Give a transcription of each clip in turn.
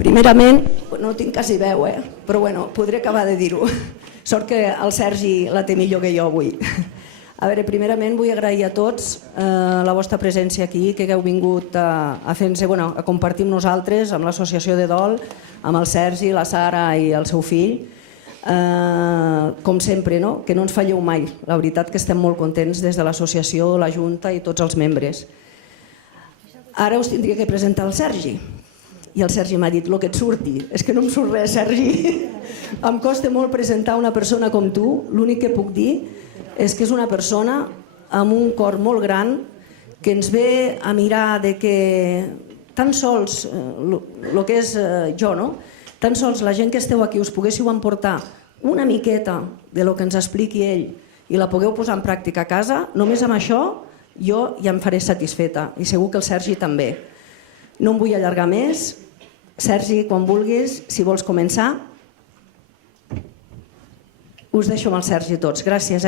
Primerament, no tinc quasi veu, però bueno, podré acabar de dir-ho. Sort que el Sergi la té millor que jo avui. A veure, primerament vull agrair a tots la vostra presència aquí, que hagueu vingut a compartir amb nosaltres, amb l'associació de Dol, amb el Sergi, la Sara i el seu fill. Com sempre, que no ens falleu mai. La veritat que estem molt contents des de l'associació, la Junta i tots els membres. Ara us tindria que presentar el Sergi. I el Sergi m'ha dit, el que et surti. És que no em surt res, Sergi. Em costa molt presentar una persona com tu. L'únic que puc dir és que és una persona amb un cor molt gran que ens ve a mirar de que tan sols el que és jo, tan sols la gent que esteu aquí us poguéssiu emportar una miqueta de lo que ens expliqui ell i la pugueu posar en pràctica a casa, només amb això jo ja em faré satisfeta i segur que el Sergi també. No em vull allargar més. Sergi, quan vulguis, si vols començar. Us deixo amb el Sergi tots. Gràcies,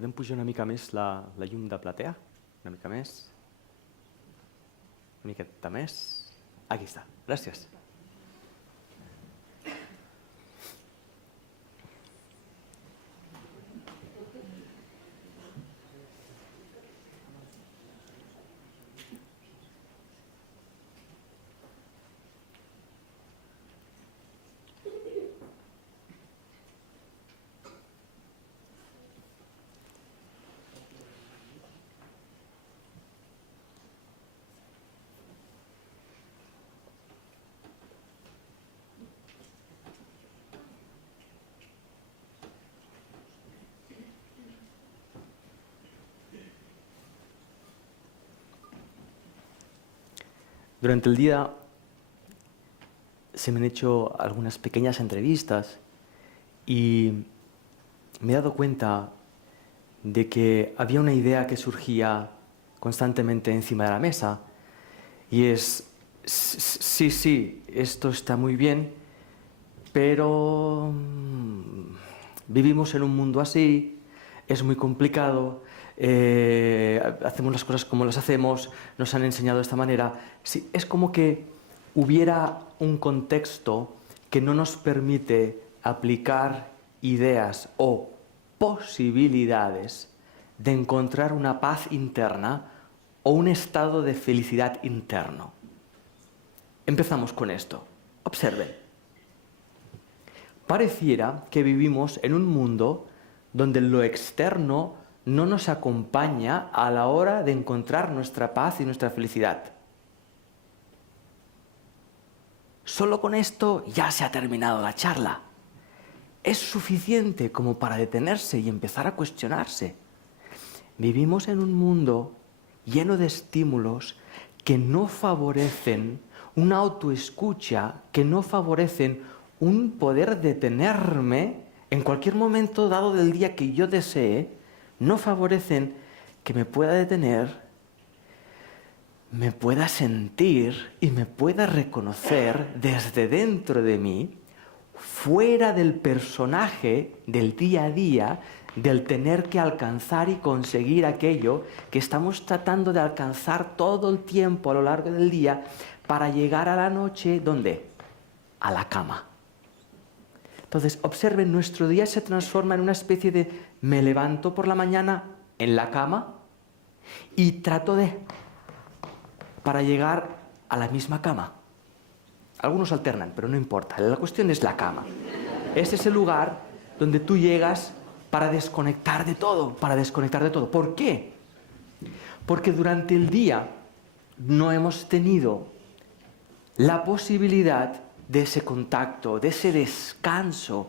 Podem pujar una mica més la llum de platea? Una mica més? Una miqueta més? Aquí està. Gràcies. Durante el día se me han hecho algunas pequeñas entrevistas y me he dado cuenta de que había una idea que surgía constantemente encima de la mesa y es, sí, esto está muy bien, pero vivimos en un mundo así, es muy complicado. Hacemos las cosas como las hacemos, nos han enseñado de esta manera. Sí, es como que hubiera un contexto que no nos permite aplicar ideas o posibilidades de encontrar una paz interna o un estado de felicidad interno. Empezamos con esto. Observen. Pareciera que vivimos en un mundo donde lo externo no nos acompaña a la hora de encontrar nuestra paz y nuestra felicidad. Solo con esto ya se ha terminado la charla. Es suficiente como para detenerse y empezar a cuestionarse. Vivimos en un mundo lleno de estímulos que no favorecen una autoescucha, que no favorecen un poder detenerme en cualquier momento dado del día que yo desee, no favorecen que me pueda detener, me pueda sentir y me pueda reconocer desde dentro de mí, fuera del personaje del día a día, del tener que alcanzar y conseguir aquello que estamos tratando de alcanzar todo el tiempo a lo largo del día para llegar a la noche, ¿dónde? A la cama. Entonces, observen, nuestro día se transforma en una especie de me levanto por la mañana en la cama y trato para llegar a la misma cama. Algunos alternan, pero no importa. La cuestión es la cama. Es ese lugar donde tú llegas para desconectar de todo, ¿Por qué? Porque durante el día no hemos tenido la posibilidad de ese contacto, de ese descanso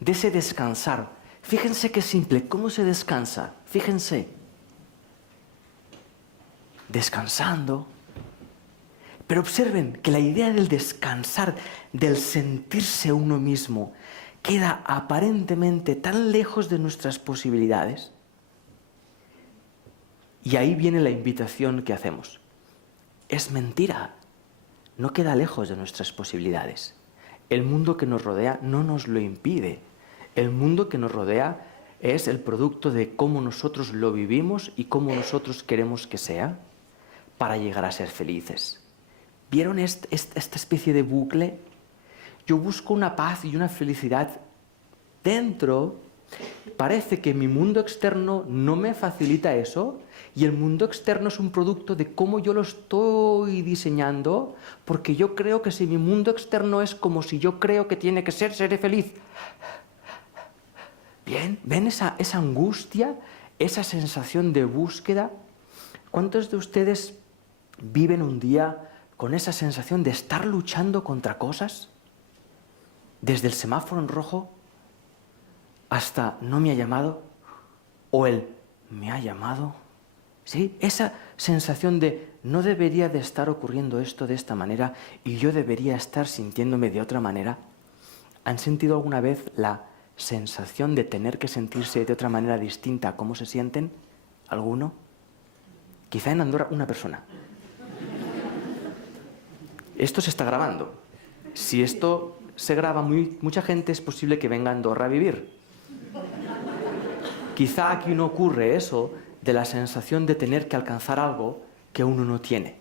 de ese descansar. Fíjense qué simple, ¿cómo se descansa? Fíjense, descansando. Pero observen que la idea del descansar, del sentirse uno mismo, queda aparentemente tan lejos de nuestras posibilidades. Y ahí viene la invitación que hacemos. Es mentira, no queda lejos de nuestras posibilidades. El mundo que nos rodea no nos lo impide. El mundo que nos rodea es el producto de cómo nosotros lo vivimos y cómo nosotros queremos que sea para llegar a ser felices. ¿Vieron esta especie de bucle? Yo busco una paz y una felicidad dentro. Parece que mi mundo externo no me facilita eso y el mundo externo es un producto de cómo yo lo estoy diseñando, porque yo creo que si mi mundo externo es como si yo creo que tiene que ser, seré feliz. Bien, ¿ven esa angustia, esa sensación de búsqueda? ¿Cuántos de ustedes viven un día con esa sensación de estar luchando contra cosas? Desde el semáforo en rojo hasta no me ha llamado, o el me ha llamado. ¿Sí? Esa sensación de no debería de estar ocurriendo esto de esta manera y yo debería estar sintiéndome de otra manera. ¿Han sentido alguna vez la sensación de tener que sentirse de otra manera distinta a cómo se sienten? ¿Alguno? Quizá en Andorra una persona. Esto se está grabando. Si esto se graba mucha gente, es posible que venga a Andorra a vivir. Quizá aquí no ocurre eso de la sensación de tener que alcanzar algo que uno no tiene.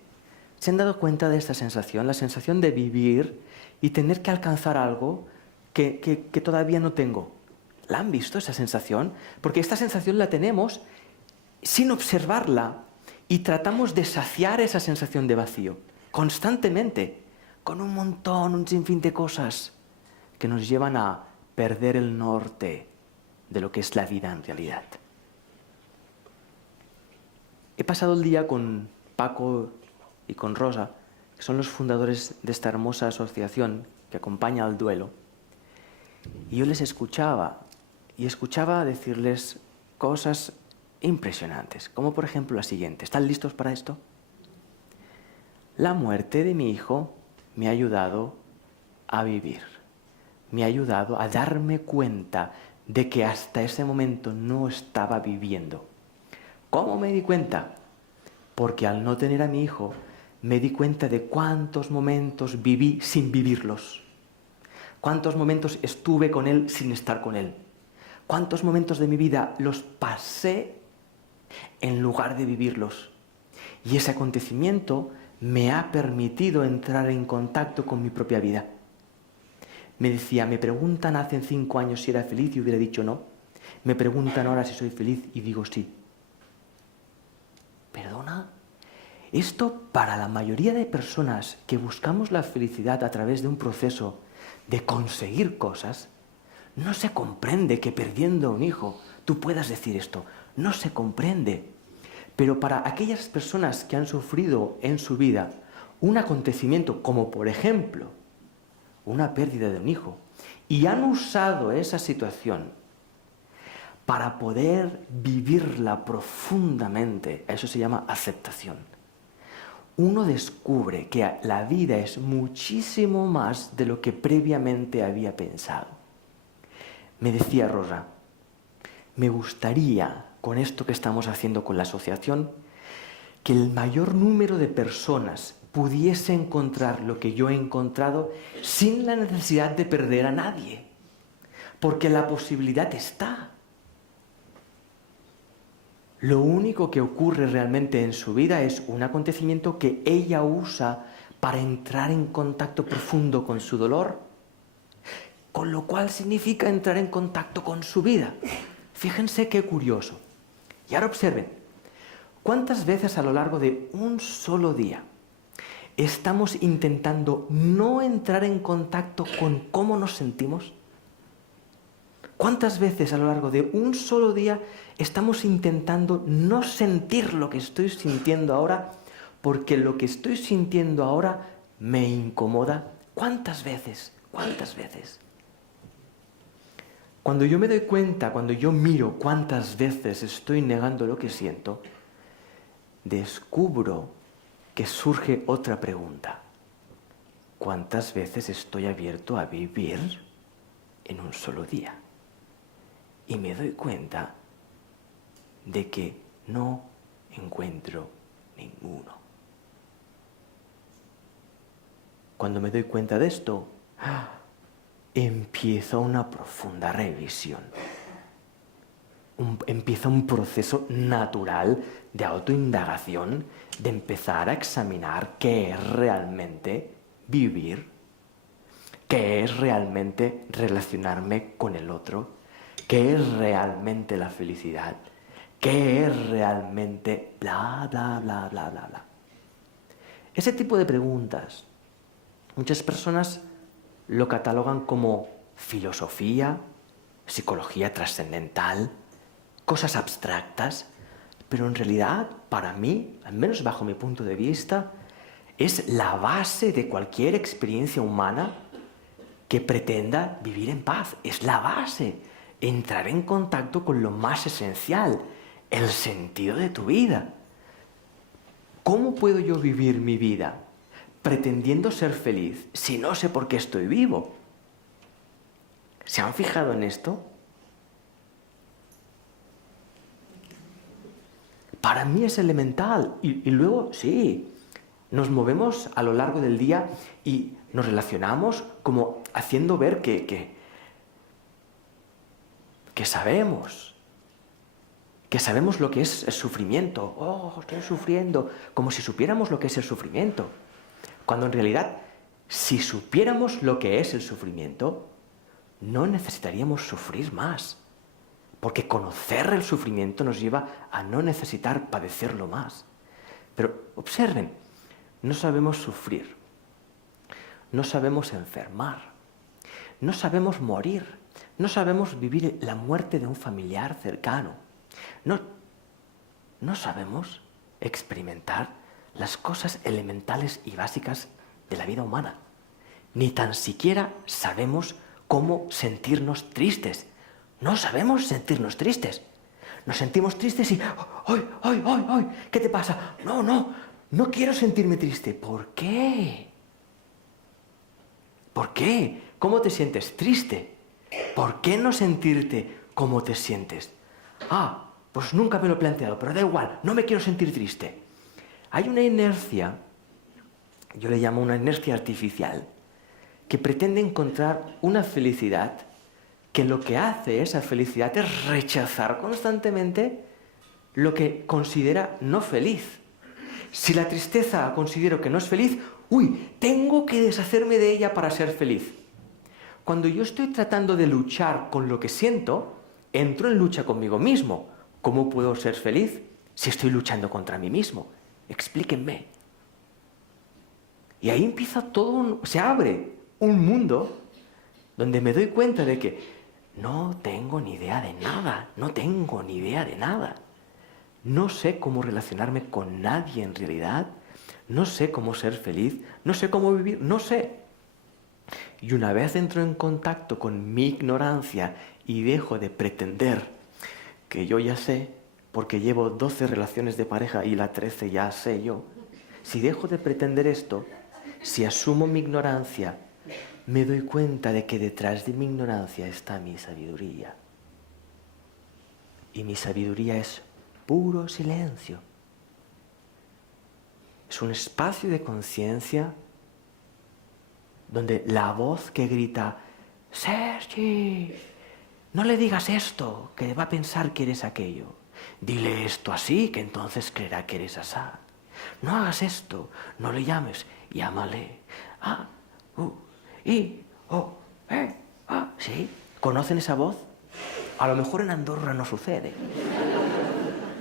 ¿Se han dado cuenta de esta sensación? La sensación de vivir y tener que alcanzar algo que todavía no tengo. ¿La han visto esa sensación? Porque esta sensación la tenemos sin observarla y tratamos de saciar esa sensación de vacío constantemente con un sinfín de cosas que nos llevan a perder el norte de lo que es la vida en realidad. He pasado el día con Paco y con Rosa, que son los fundadores de esta hermosa asociación que acompaña al duelo, y yo les escuchaba decirles cosas impresionantes, como por ejemplo la siguiente. ¿Están listos para esto? La muerte de mi hijo me ha ayudado a vivir, me ha ayudado a darme cuenta de que hasta ese momento no estaba viviendo. ¿Cómo me di cuenta? Porque al no tener a mi hijo, me di cuenta de cuántos momentos viví sin vivirlos. Cuántos momentos estuve con él sin estar con él. Cuántos momentos de mi vida los pasé en lugar de vivirlos. Y ese acontecimiento me ha permitido entrar en contacto con mi propia vida. Me decía, me preguntan hace 5 años si era feliz y hubiera dicho no. Me preguntan ahora si soy feliz y digo sí. ¿Perdona? Esto para la mayoría de personas que buscamos la felicidad a través de un proceso de conseguir cosas, no se comprende que perdiendo a un hijo tú puedas decir esto. No se comprende. Pero para aquellas personas que han sufrido en su vida un acontecimiento como por ejemplo una pérdida de un hijo y han usado esa situación para poder vivirla profundamente, eso se llama aceptación. Uno descubre que la vida es muchísimo más de lo que previamente había pensado. Me decía Rosa, me gustaría, con esto que estamos haciendo con la asociación, que el mayor número de personas pudiese encontrar lo que yo he encontrado sin la necesidad de perder a nadie, porque la posibilidad está. Lo único que ocurre realmente en su vida es un acontecimiento que ella usa para entrar en contacto profundo con su dolor, con lo cual significa entrar en contacto con su vida. Fíjense qué curioso. Y ahora observen, ¿cuántas veces a lo largo de un solo día estamos intentando no entrar en contacto con cómo nos sentimos? ¿Cuántas veces a lo largo de un solo día estamos intentando no sentir lo que estoy sintiendo ahora porque lo que estoy sintiendo ahora me incomoda? ¿Cuántas veces? ¿Cuántas veces? Cuando yo me doy cuenta, cuando yo miro cuántas veces estoy negando lo que siento, descubro que surge otra pregunta. ¿Cuántas veces estoy abierto a vivir en un solo día? Y me doy cuenta de que no encuentro ninguno. Cuando me doy cuenta de esto, empieza una profunda revisión. Empieza un proceso natural de autoindagación, de empezar a examinar qué es realmente vivir, qué es realmente relacionarme con el otro, qué es realmente la felicidad, qué es realmente bla, bla, bla, bla, bla, bla. Ese tipo de preguntas, muchas personas lo catalogan como filosofía, psicología trascendental, cosas abstractas, pero en realidad, para mí, al menos bajo mi punto de vista, es la base de cualquier experiencia humana que pretenda vivir en paz. Es la base, entrar en contacto con lo más esencial, el sentido de tu vida. ¿Cómo puedo yo vivir mi vida pretendiendo ser feliz si no sé por qué estoy vivo? ¿Se han fijado en esto? Para mí es elemental. Y luego, sí, nos movemos a lo largo del día y nos relacionamos como haciendo ver que sabemos. Que sabemos lo que es el sufrimiento. Oh, estoy sufriendo. Como si supiéramos lo que es el sufrimiento. Cuando en realidad, si supiéramos lo que es el sufrimiento, no necesitaríamos sufrir más. Porque conocer el sufrimiento nos lleva a no necesitar padecerlo más. Pero observen, no sabemos sufrir, no sabemos enfermar, no sabemos morir, no sabemos vivir la muerte de un familiar cercano, no sabemos experimentar las cosas elementales y básicas de la vida humana. Ni tan siquiera sabemos cómo sentirnos tristes. No sabemos sentirnos tristes. Nos sentimos tristes y ¡ay, ay, ay, ay! ¿Qué te pasa? No quiero sentirme triste. ¿Por qué? ¿Por qué? ¿Cómo te sientes? Triste. ¿Por qué no sentirte cómo te sientes? Pues nunca me lo he planteado, pero da igual, no me quiero sentir triste. Hay una inercia, yo le llamo una inercia artificial, que pretende encontrar una felicidad que lo que hace esa felicidad es rechazar constantemente lo que considera no feliz. Si la tristeza considero que no es feliz, tengo que deshacerme de ella para ser feliz. Cuando yo estoy tratando de luchar con lo que siento, entro en lucha conmigo mismo. ¿Cómo puedo ser feliz si estoy luchando contra mí mismo? Explíquenme. Y ahí empieza se abre un mundo donde me doy cuenta de que no tengo ni idea de nada, No sé cómo relacionarme con nadie en realidad, no sé cómo ser feliz, no sé cómo vivir, no sé. Y una vez entro en contacto con mi ignorancia y dejo de pretender que yo ya sé, porque llevo 12 relaciones de pareja y la 13 ya sé yo, si dejo de pretender esto, si asumo mi ignorancia, me doy cuenta de que detrás de mi ignorancia está mi sabiduría. Y mi sabiduría es puro silencio. Es un espacio de conciencia donde la voz que grita, Sergi, no le digas esto, que va a pensar que eres aquello. Dile esto así, que entonces creerá que eres asá. No hagas esto, no le llames, llámale. ¿Sí? ¿Conocen esa voz? A lo mejor en Andorra no sucede.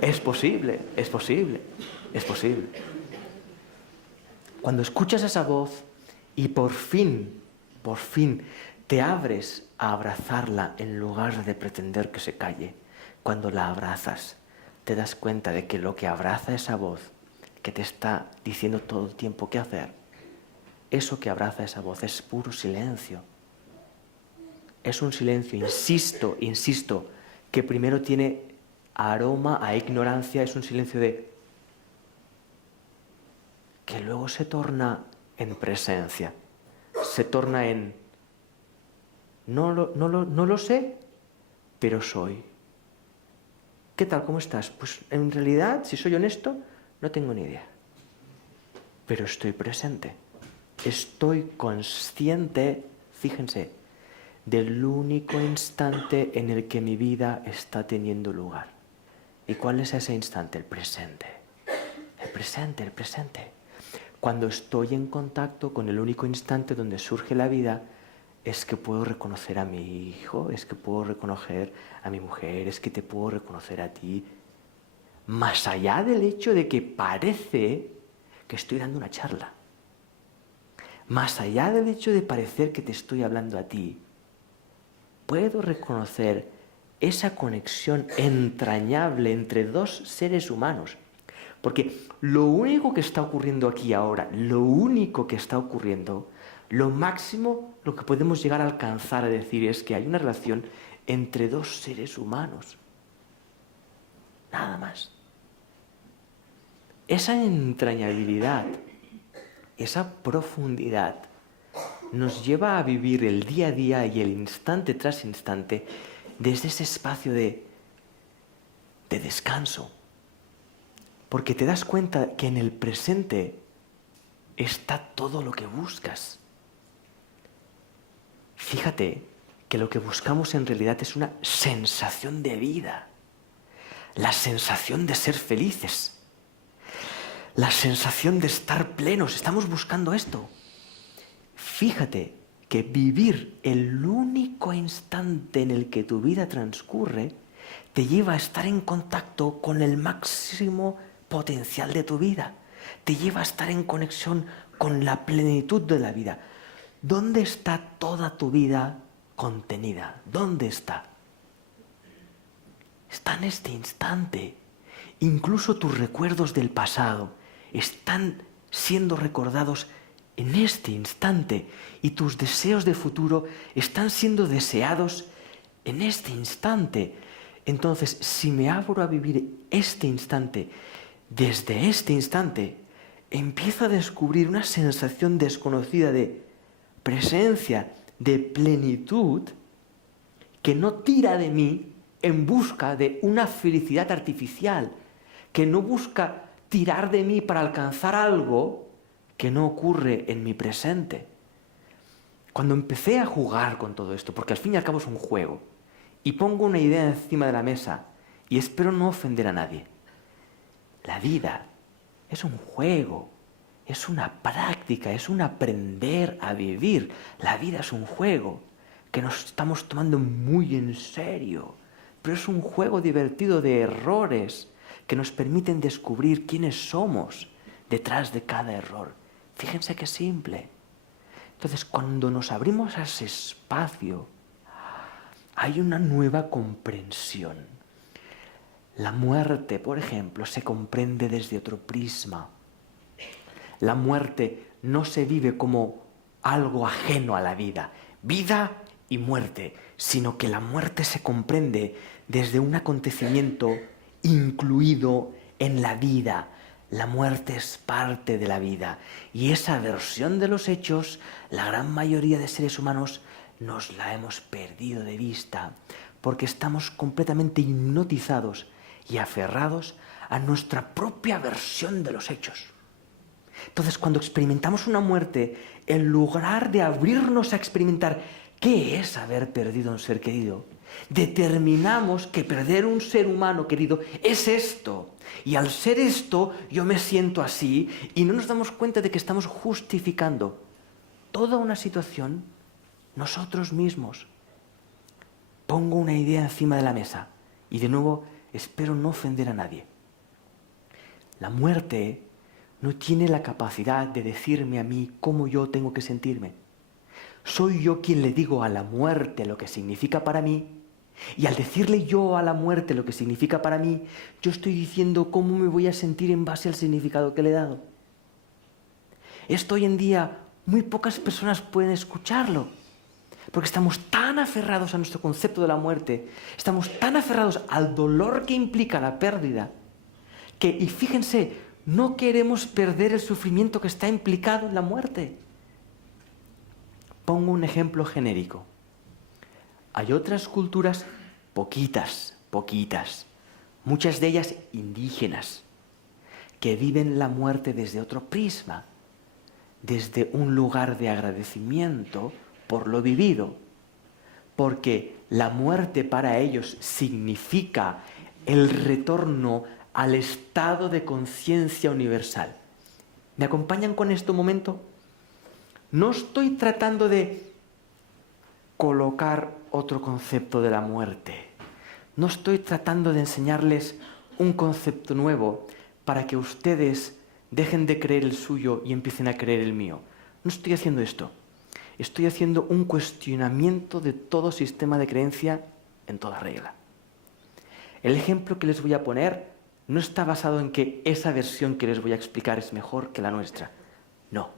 Es posible. Cuando escuchas esa voz y por fin te abres a abrazarla en lugar de pretender que se calle, cuando la abrazas, te das cuenta de que lo que abraza esa voz, que te está diciendo todo el tiempo qué hacer, eso que abraza esa voz es puro silencio. es un silencio, insisto, que primero tiene aroma a ignorancia, es un silencio que luego se torna en presencia, se torna en no lo sé, pero soy. ¿Qué tal? ¿Cómo estás? Pues en realidad, si soy honesto, no tengo ni idea. Pero estoy presente. Estoy consciente, fíjense, del único instante en el que mi vida está teniendo lugar. ¿Y cuál es ese instante? El presente. El presente, el presente. Cuando estoy en contacto con el único instante donde surge la vida, es que puedo reconocer a mi hijo, es que puedo reconocer a mi mujer, es que te puedo reconocer a ti. Más allá del hecho de que parece que estoy dando una charla. Más allá del hecho de parecer que te estoy hablando a ti, puedo reconocer esa conexión entrañable entre dos seres humanos. Porque lo único que está ocurriendo aquí ahora, lo único que está ocurriendo, lo máximo, lo que podemos llegar a alcanzar a decir es que hay una relación entre dos seres humanos. Nada más. Esa entrañabilidad, esa profundidad, nos lleva a vivir el día a día y el instante tras instante desde ese espacio de descanso. Porque te das cuenta que en el presente está todo lo que buscas. Fíjate que lo que buscamos en realidad es una sensación de vida, la sensación de ser felices, la sensación de estar plenos. Estamos buscando esto. Fíjate que vivir el único instante en el que tu vida transcurre te lleva a estar en contacto con el máximo potencial de tu vida. Te lleva a estar en conexión con la plenitud de la vida. ¿Dónde está toda tu vida contenida? ¿Dónde está? Está en este instante. Incluso tus recuerdos del pasado están siendo recordados en este instante y tus deseos de futuro están siendo deseados en este instante. Entonces, si me abro a vivir este instante, desde este instante, empiezo a descubrir una sensación desconocida de presencia, de plenitud, que no tira de mí en busca de una felicidad artificial, que no busca tirar de mí para alcanzar algo que no ocurre en mi presente. Cuando empecé a jugar con todo esto, porque al fin y al cabo es un juego, y pongo una idea encima de la mesa, y espero no ofender a nadie. La vida es un juego, es una práctica, es un aprender a vivir. La vida es un juego que nos estamos tomando muy en serio, pero es un juego divertido de errores que nos permiten descubrir quiénes somos detrás de cada error. Fíjense qué simple. Entonces, cuando nos abrimos a ese espacio, hay una nueva comprensión. La muerte, por ejemplo, se comprende desde otro prisma. La muerte no se vive como algo ajeno a la vida, vida y muerte, sino que la muerte se comprende desde un acontecimiento incluido en la vida. La muerte es parte de la vida y esa versión de los hechos, la gran mayoría de seres humanos nos la hemos perdido de vista porque estamos completamente hipnotizados y aferrados a nuestra propia versión de los hechos. Entonces, cuando experimentamos una muerte, en lugar de abrirnos a experimentar qué es haber perdido a un ser querido, determinamos que perder un ser humano querido es esto. Y al ser esto, yo me siento así y no nos damos cuenta de que estamos justificando toda una situación nosotros mismos. Pongo una idea encima de la mesa y de nuevo espero no ofender a nadie. La muerte no tiene la capacidad de decirme a mí cómo yo tengo que sentirme. Soy yo quien le digo a la muerte lo que significa para mí, y al decirle yo a la muerte lo que significa para mí, yo estoy diciendo cómo me voy a sentir en base al significado que le he dado. Esto hoy en día muy pocas personas pueden escucharlo, Porque estamos tan aferrados a nuestro concepto de la muerte, estamos tan aferrados al dolor que implica la pérdida, y fíjense, no queremos perder el sufrimiento que está implicado en la muerte. Pongo un ejemplo genérico. Hay otras culturas, poquitas, muchas de ellas indígenas, que viven la muerte desde otro prisma, desde un lugar de agradecimiento por lo vivido, porque la muerte para ellos significa el retorno al estado de conciencia universal. ¿Me acompañan con esto un momento? No estoy tratando de colocar otro concepto de la muerte. No estoy tratando de enseñarles un concepto nuevo para que ustedes dejen de creer el suyo y empiecen a creer el mío. No estoy haciendo esto. Estoy haciendo un cuestionamiento de todo sistema de creencia en toda regla. El ejemplo que les voy a poner no está basado en que esa versión que les voy a explicar es mejor que la nuestra. No.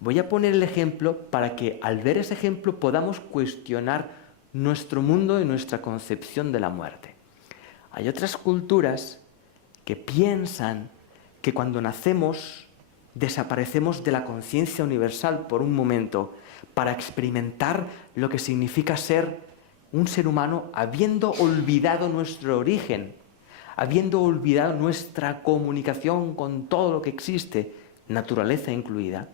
Voy a poner el ejemplo para que al ver ese ejemplo podamos cuestionar nuestro mundo y nuestra concepción de la muerte. Hay otras culturas que piensan que cuando nacemos desaparecemos de la conciencia universal por un momento para experimentar lo que significa ser un ser humano habiendo olvidado nuestro origen, habiendo olvidado nuestra comunicación con todo lo que existe, naturaleza incluida.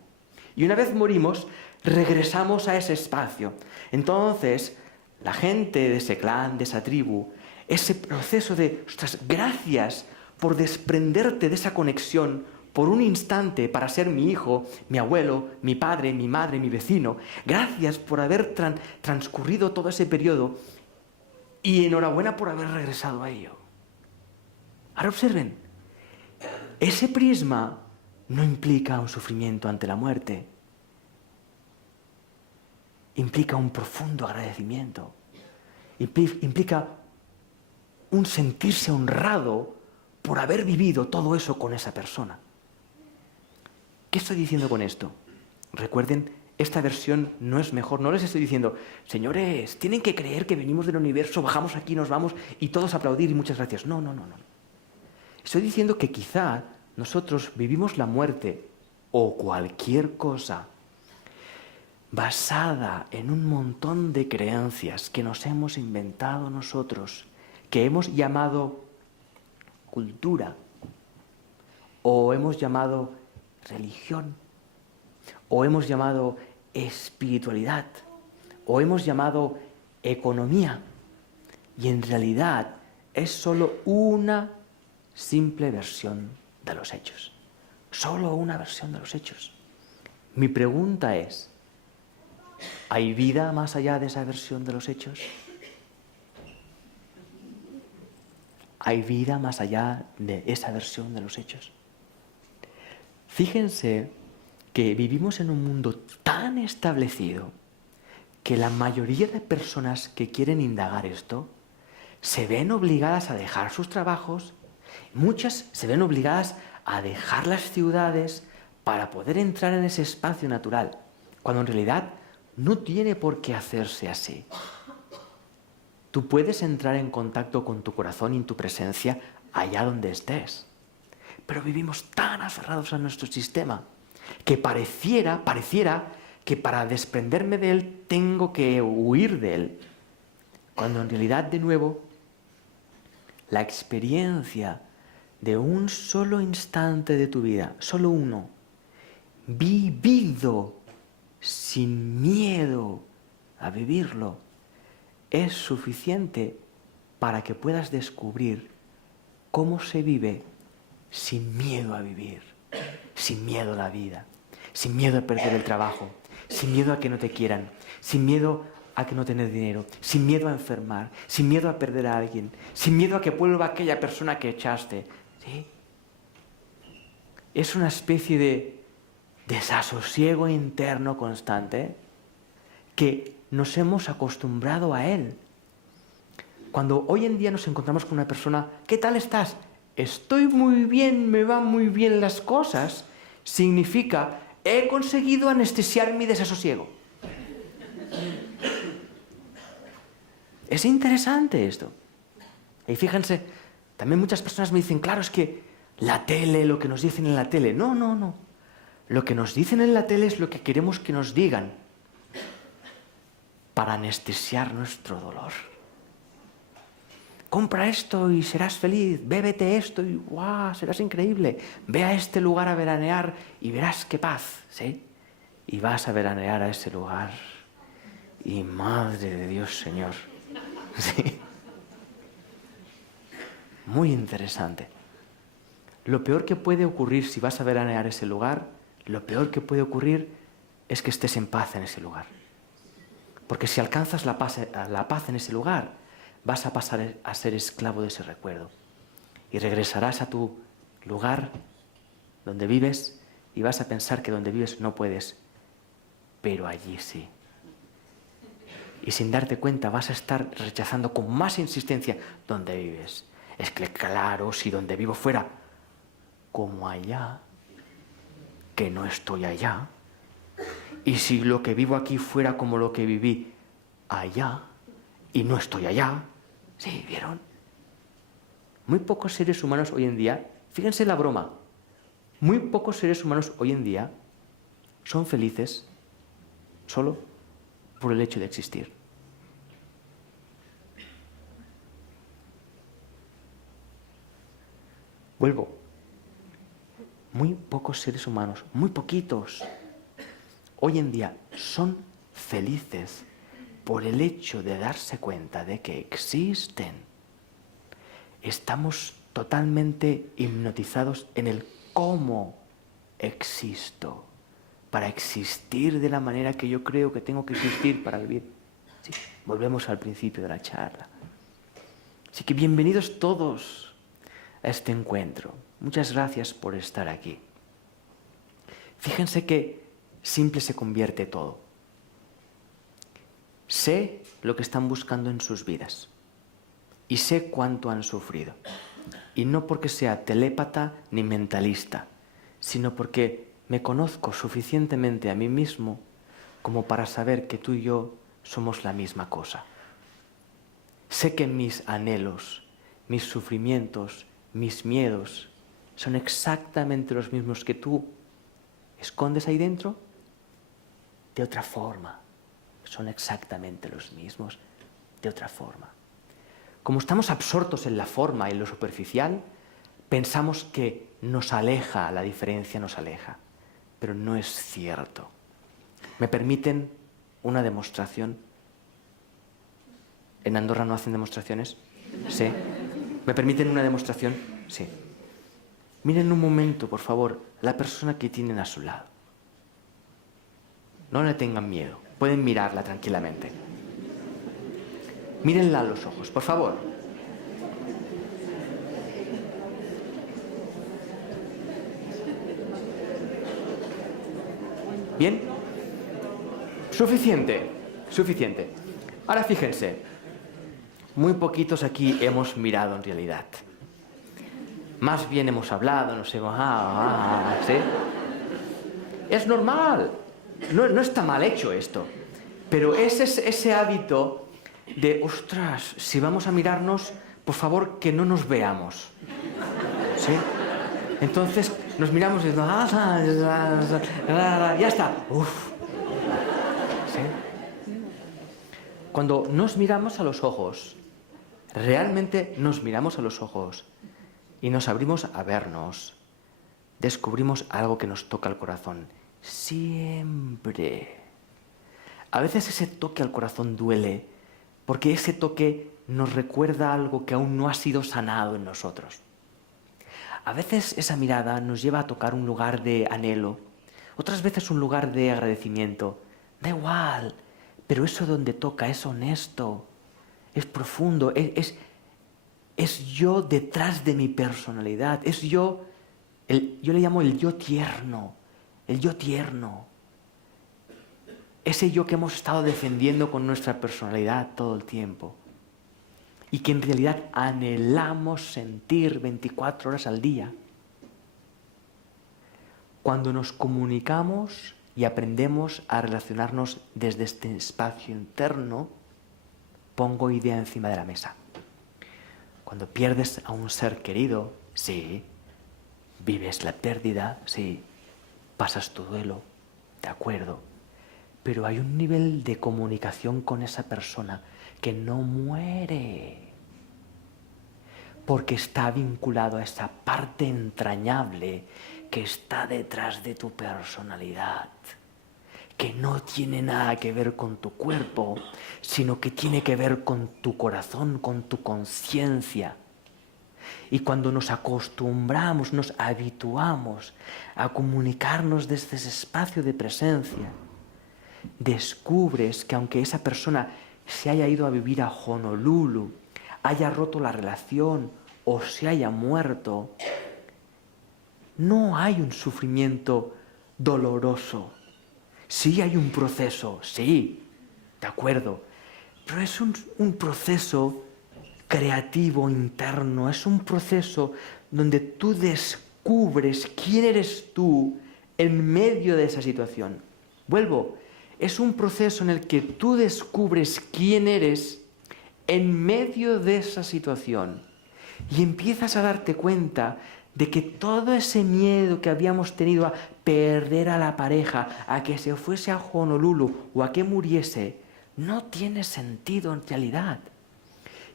Y una vez morimos, regresamos a ese espacio. Entonces, la gente de ese clan, de esa tribu, ese proceso de, ostras, gracias por desprenderte de esa conexión por un instante para ser mi hijo, mi abuelo, mi padre, mi madre, mi vecino. Gracias por haber transcurrido todo ese periodo y enhorabuena por haber regresado a ello. Ahora observen, ese prisma no implica un sufrimiento ante la muerte, implica un profundo agradecimiento, implica un sentirse honrado por haber vivido todo eso con esa persona. ¿Qué estoy diciendo con esto? Recuerden, esta versión no es mejor, no les estoy diciendo, señores, tienen que creer que venimos del universo, bajamos aquí, nos vamos y todos aplaudir y muchas gracias. No. Estoy diciendo que quizá nosotros vivimos la muerte o cualquier cosa basada en un montón de creencias que nos hemos inventado nosotros, que hemos llamado cultura, o hemos llamado religión, o hemos llamado espiritualidad, o hemos llamado economía, y en realidad es solo una simple versión de los hechos. Solo una versión de los hechos. Mi pregunta es, ¿hay vida más allá de esa versión de los hechos? ¿Hay vida más allá de esa versión de los hechos? Fíjense que vivimos en un mundo tan establecido que la mayoría de personas que quieren indagar esto se ven obligadas a dejar sus trabajos. Muchas se ven obligadas a dejar las ciudades para poder entrar en ese espacio natural, cuando en realidad no tiene por qué hacerse así. Tú puedes entrar en contacto con tu corazón y en tu presencia allá donde estés. Pero vivimos tan aferrados a nuestro sistema que pareciera que para desprenderme de él tengo que huir de él. Cuando en realidad, de nuevo, la experiencia de un solo instante de tu vida, solo uno, vivido sin miedo a vivirlo, es suficiente para que puedas descubrir cómo se vive sin miedo a vivir, sin miedo a la vida, sin miedo a perder el trabajo, sin miedo a que no te quieran, sin miedo a que no tener dinero, sin miedo a enfermar, sin miedo a perder a alguien, sin miedo a que vuelva aquella persona que echaste. ¿Sí? Es una especie de desasosiego interno constante que nos hemos acostumbrado a él. Cuando hoy en día nos encontramos con una persona, ¿qué tal estás? Estoy muy bien, me van muy bien las cosas, significa, he conseguido anestesiar mi desasosiego. Es interesante esto. Y fíjense, también muchas personas me dicen, claro, es que la tele, lo que nos dicen en la tele. No, no, no. Lo que nos dicen en la tele es lo que queremos que nos digan para anestesiar nuestro dolor. Compra esto y serás feliz, bébete esto y ¡guau! Serás increíble. Ve a este lugar a veranear y verás qué paz, ¿sí? Y vas a veranear a ese lugar y madre de Dios, Señor. ¿Sí? Muy interesante. Lo peor que puede ocurrir si vas a veranear ese lugar, lo peor que puede ocurrir es que estés en paz en ese lugar. Porque si alcanzas la paz en ese lugar, vas a pasar a ser esclavo de ese recuerdo. Y regresarás a tu lugar donde vives y vas a pensar que donde vives no puedes, pero allí sí. Y sin darte cuenta vas a estar rechazando con más insistencia donde vives. Es que claro, si donde vivo fuera como allá, que no estoy allá, y si lo que vivo aquí fuera como lo que viví allá, y no estoy allá, ¿sí? ¿Vieron? Muy pocos seres humanos hoy en día, fíjense la broma, muy pocos seres humanos hoy en día son felices solo por el hecho de existir. Vuelvo. Muy pocos seres humanos, muy poquitos, hoy en día son felices por el hecho de darse cuenta de que existen. Estamos totalmente hipnotizados en el cómo existo, para existir de la manera que yo creo que tengo que existir para vivir. Sí, volvemos al principio de la charla. Así que bienvenidos todos a este encuentro. Muchas gracias por estar aquí. Fíjense qué simple se convierte todo. Sé lo que están buscando en sus vidas y sé cuánto han sufrido. Y no porque sea telépata ni mentalista, sino porque me conozco suficientemente a mí mismo como para saber que tú y yo somos la misma cosa. Sé que mis anhelos, mis sufrimientos, mis miedos son exactamente los mismos que tú escondes ahí dentro, de otra forma. Son exactamente los mismos, de otra forma. Como estamos absortos en la forma y en lo superficial, pensamos que nos aleja, la diferencia nos aleja, pero no es cierto. ¿Me permiten una demostración? ¿En Andorra no hacen demostraciones? ¿Sí? ¿Me permiten una demostración? Sí. Miren un momento, por favor, la persona que tienen a su lado. No le tengan miedo, pueden mirarla tranquilamente. Mírenla a los ojos, por favor. ¿Bien? Suficiente, suficiente. Ahora fíjense, muy poquitos aquí hemos mirado en realidad. Más bien hemos hablado, nos hemos... ¿sí? Es normal, no está mal hecho esto, pero es ese hábito de, ostras, si vamos a mirarnos, por favor, que no nos veamos. ¿Sí? Entonces nos miramos y decimos, ya está. Uf. ¿Sí? Cuando nos miramos a los ojos, realmente nos miramos a los ojos y nos abrimos a vernos, descubrimos algo que nos toca el corazón. Siempre. A veces ese toque al corazón duele, porque ese toque nos recuerda algo que aún no ha sido sanado en nosotros. A veces esa mirada nos lleva a tocar un lugar de anhelo, otras veces un lugar de agradecimiento. Da igual, pero eso donde toca es honesto, es profundo, es yo detrás de mi personalidad, es yo le llamo el yo tierno, el yo tierno. Ese yo que hemos estado defendiendo con nuestra personalidad todo el tiempo y que en realidad anhelamos sentir 24 horas al día. Cuando nos comunicamos y aprendemos a relacionarnos desde este espacio interno, pongo idea encima de la mesa. Cuando pierdes a un ser querido, sí, vives la pérdida, sí, pasas tu duelo, de acuerdo, pero hay un nivel de comunicación con esa persona que no muere, porque está vinculado a esa parte entrañable que está detrás de tu personalidad, que no tiene nada que ver con tu cuerpo, sino que tiene que ver con tu corazón, con tu conciencia. Y cuando nos acostumbramos, nos habituamos a comunicarnos desde ese espacio de presencia, descubres que aunque esa persona se haya ido a vivir a Honolulu, haya roto la relación o se haya muerto, no hay un sufrimiento doloroso. Sí hay un proceso, sí, de acuerdo, pero es un proceso creativo interno, es un proceso donde tú descubres quién eres tú en medio de esa situación. Vuelvo, es un proceso en el que tú descubres quién eres en medio de esa situación y empiezas a darte cuenta de que todo ese miedo que habíamos tenido a perder a la pareja, a que se fuese a Honolulu o a que muriese, no tiene sentido en realidad.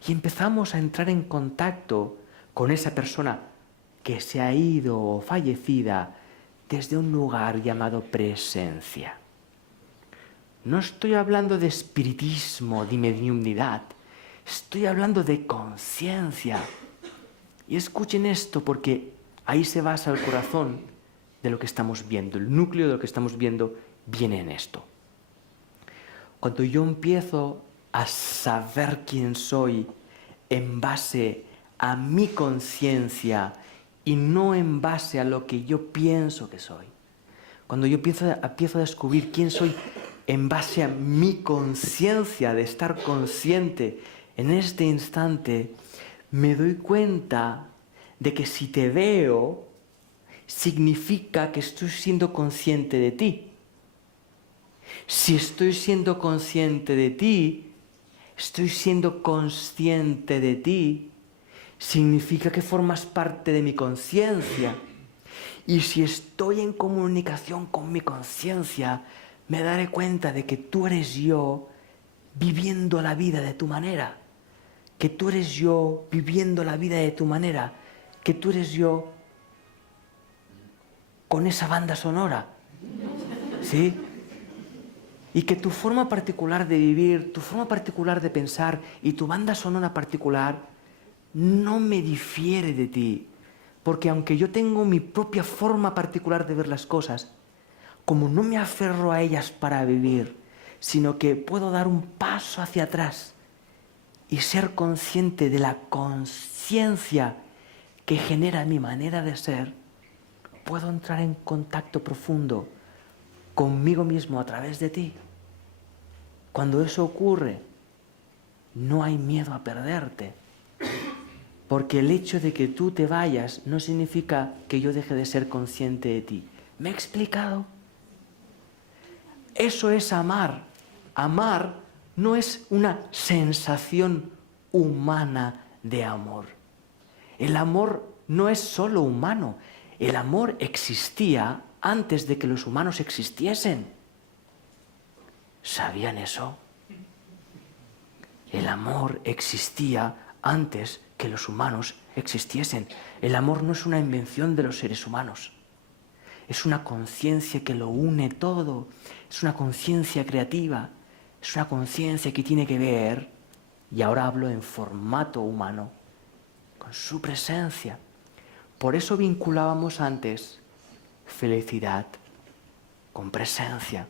Y empezamos a entrar en contacto con esa persona que se ha ido o fallecida desde un lugar llamado presencia. No estoy hablando de espiritismo, de mediunidad, estoy hablando de conciencia. Y escuchen esto porque ahí se basa el corazón de lo que estamos viendo, el núcleo de lo que estamos viendo viene en esto. Cuando yo empiezo a saber quién soy en base a mi conciencia y no en base a lo que yo pienso que soy, cuando yo empiezo a descubrir quién soy en base a mi conciencia de estar consciente en este instante, me doy cuenta de que si te veo, significa que estoy siendo consciente de ti. Si estoy siendo consciente de ti, estoy siendo consciente de ti, significa que formas parte de mi conciencia. Y si estoy en comunicación con mi conciencia, me daré cuenta de que tú eres yo viviendo la vida de tu manera. Que tú eres yo viviendo la vida de tu manera. Que tú eres yo con esa banda sonora. ¿Sí? Y que tu forma particular de vivir, tu forma particular de pensar y tu banda sonora particular no me difiere de ti. Porque aunque yo tengo mi propia forma particular de ver las cosas, como no me aferro a ellas para vivir, sino que puedo dar un paso hacia atrás y ser consciente de la conciencia que genera mi manera de ser, puedo entrar en contacto profundo conmigo mismo a través de ti. Cuando eso ocurre, no hay miedo a perderte. Porque el hecho de que tú te vayas no significa que yo deje de ser consciente de ti. ¿Me he explicado? Eso es amar. Amar no es una sensación humana de amor. El amor no es solo humano. El amor existía antes de que los humanos existiesen. ¿Sabían eso? El amor existía antes que los humanos existiesen. El amor no es una invención de los seres humanos. Es una conciencia que lo une todo. Es una conciencia creativa. Es una conciencia que tiene que ver, y ahora hablo en formato humano, con su presencia. Por eso vinculábamos antes felicidad con presencia.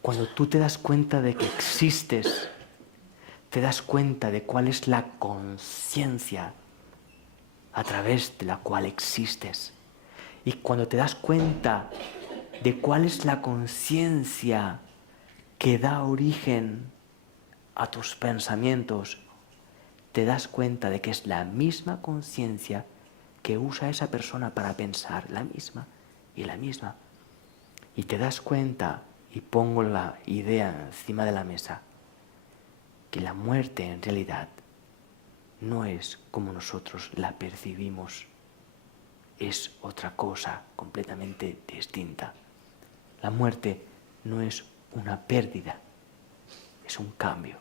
Cuando tú te das cuenta de que existes, te das cuenta de cuál es la conciencia a través de la cual existes. Y cuando te das cuenta de cuál es la conciencia que da origen a tus pensamientos, te das cuenta de que es la misma conciencia que usa esa persona para pensar, la misma y la misma. Y te das cuenta, y pongo la idea encima de la mesa, que la muerte en realidad no es como nosotros la percibimos, es otra cosa completamente distinta. La muerte no es una pérdida, es un cambio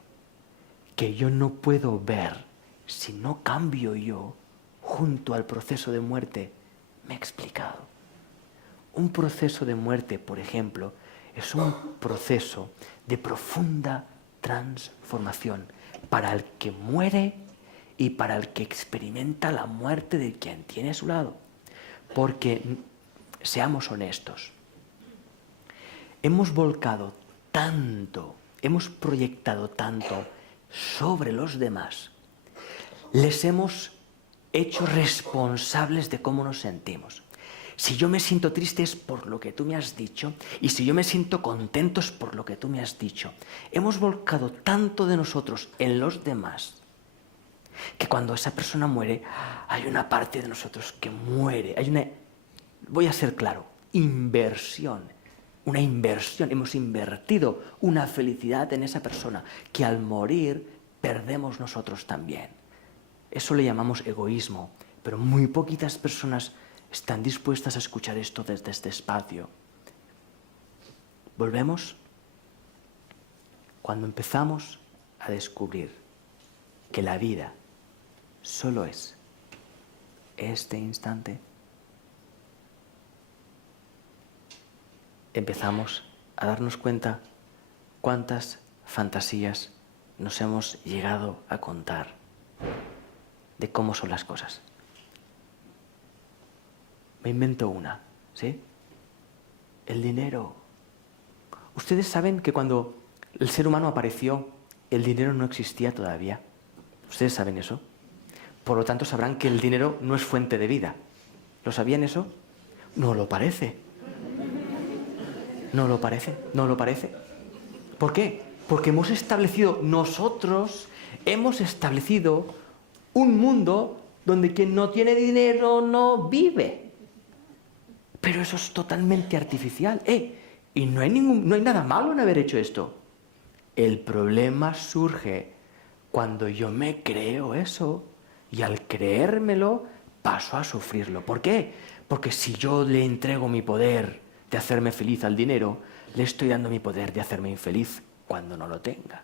que yo no puedo ver si no cambio yo junto al proceso de muerte. Me he explicado. Un proceso de muerte, por ejemplo, es un proceso de profunda transformación para el que muere y para el que experimenta la muerte de quien tiene a su lado. Porque, seamos honestos, hemos volcado tanto, hemos proyectado tanto sobre los demás, les hemos hecho responsables de cómo nos sentimos. Si yo me siento triste es por lo que tú me has dicho, y si yo me siento contento es por lo que tú me has dicho. Hemos volcado tanto de nosotros en los demás, que cuando esa persona muere, hay una parte de nosotros que muere. Hay una, voy a ser claro, inversión. Una inversión. Hemos invertido una felicidad en esa persona que al morir perdemos nosotros también. Eso le llamamos egoísmo, pero muy poquitas personas están dispuestas a escuchar esto desde este espacio. Volvemos cuando empezamos a descubrir que la vida solo es este instante. Empezamos a darnos cuenta cuántas fantasías nos hemos llegado a contar de cómo son las cosas. Me invento una, ¿sí? El dinero. Ustedes saben que cuando el ser humano apareció, el dinero no existía todavía. ¿Ustedes saben eso? Por lo tanto, sabrán que el dinero no es fuente de vida. ¿Lo sabían eso? No lo parece. No lo parece, no lo parece. ¿Por qué? Porque nosotros hemos establecido un mundo donde quien no tiene dinero no vive. Pero eso es totalmente artificial. Y no hay nada malo en haber hecho esto. El problema surge cuando yo me creo eso y al creérmelo paso a sufrirlo. ¿Por qué? Porque si yo le entrego mi poder de hacerme feliz al dinero, le estoy dando mi poder de hacerme infeliz cuando no lo tenga.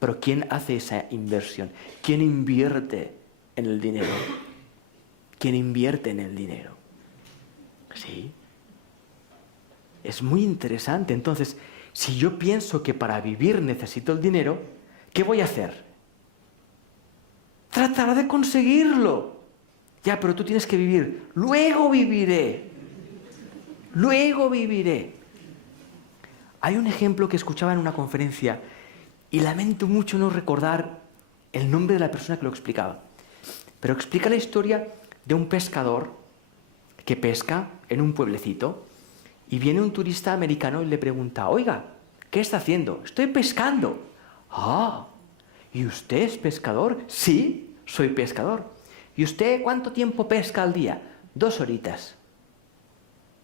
Pero ¿quién hace esa inversión? ¿Quién invierte en el dinero? ¿Quién invierte en el dinero? Sí. Es muy interesante. Entonces, si yo pienso que para vivir necesito el dinero, ¿qué voy a hacer? Tratar de conseguirlo. Ya, pero tú tienes que vivir. Luego viviré. Luego viviré. Hay un ejemplo que escuchaba en una conferencia y lamento mucho no recordar el nombre de la persona que lo explicaba. Pero explica la historia de un pescador que pesca en un pueblecito y viene un turista americano y le pregunta: oiga, ¿qué está haciendo? Estoy pescando. Ah, ¿y usted es pescador? Sí, soy pescador. ¿Y usted cuánto tiempo pesca al día? 2 horitas.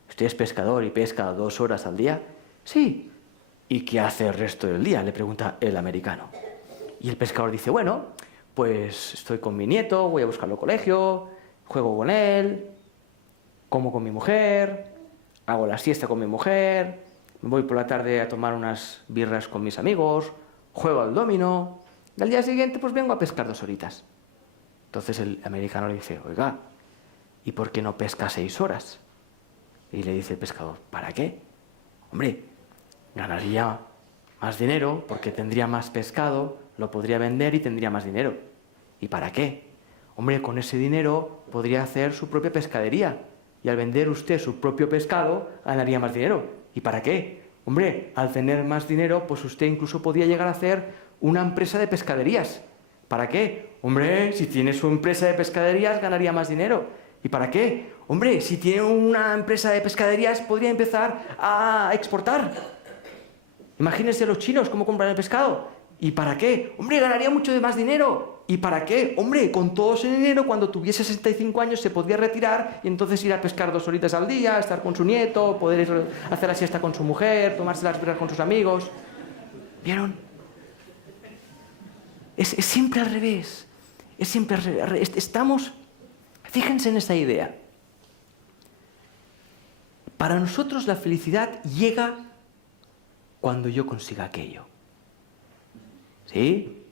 ¿Usted es pescador y pesca 2 horas al día? Sí. ¿Y qué hace el resto del día?, le pregunta el americano. Y el pescador dice: bueno, pues estoy con mi nieto, voy a buscarlo al colegio, juego con él, como con mi mujer, hago la siesta con mi mujer, me voy por la tarde a tomar unas birras con mis amigos, juego al dominó, y al día siguiente pues vengo a pescar 2 horitas. Entonces el americano le dice: oiga, ¿y por qué no pesca 6 horas? Y le dice el pescador: ¿para qué? Hombre, ganaría más dinero porque tendría más pescado, lo podría vender y tendría más dinero. ¿Y para qué? Hombre, con ese dinero podría hacer su propia pescadería y al vender usted su propio pescado ganaría más dinero. ¿Y para qué? Hombre, al tener más dinero, pues usted incluso podría llegar a hacer una empresa de pescaderías. ¿Para qué? Hombre, si tiene su empresa de pescaderías ganaría más dinero. ¿Y para qué? Hombre, si tiene una empresa de pescaderías podría empezar a exportar. Imagínense los chinos cómo compran el pescado. ¿Y para qué? Hombre, ganaría mucho de más dinero. ¿Y para qué? Hombre, con todo ese dinero, cuando tuviese 65 años se podría retirar y entonces ir a pescar 2 horitas al día, estar con su nieto, poder hacer la siesta con su mujer, tomarse las birras con sus amigos. ¿Vieron? Es siempre al revés. Es siempre al revés. Fíjense en esta idea. Para nosotros la felicidad llega cuando yo consiga aquello. ¿Sí?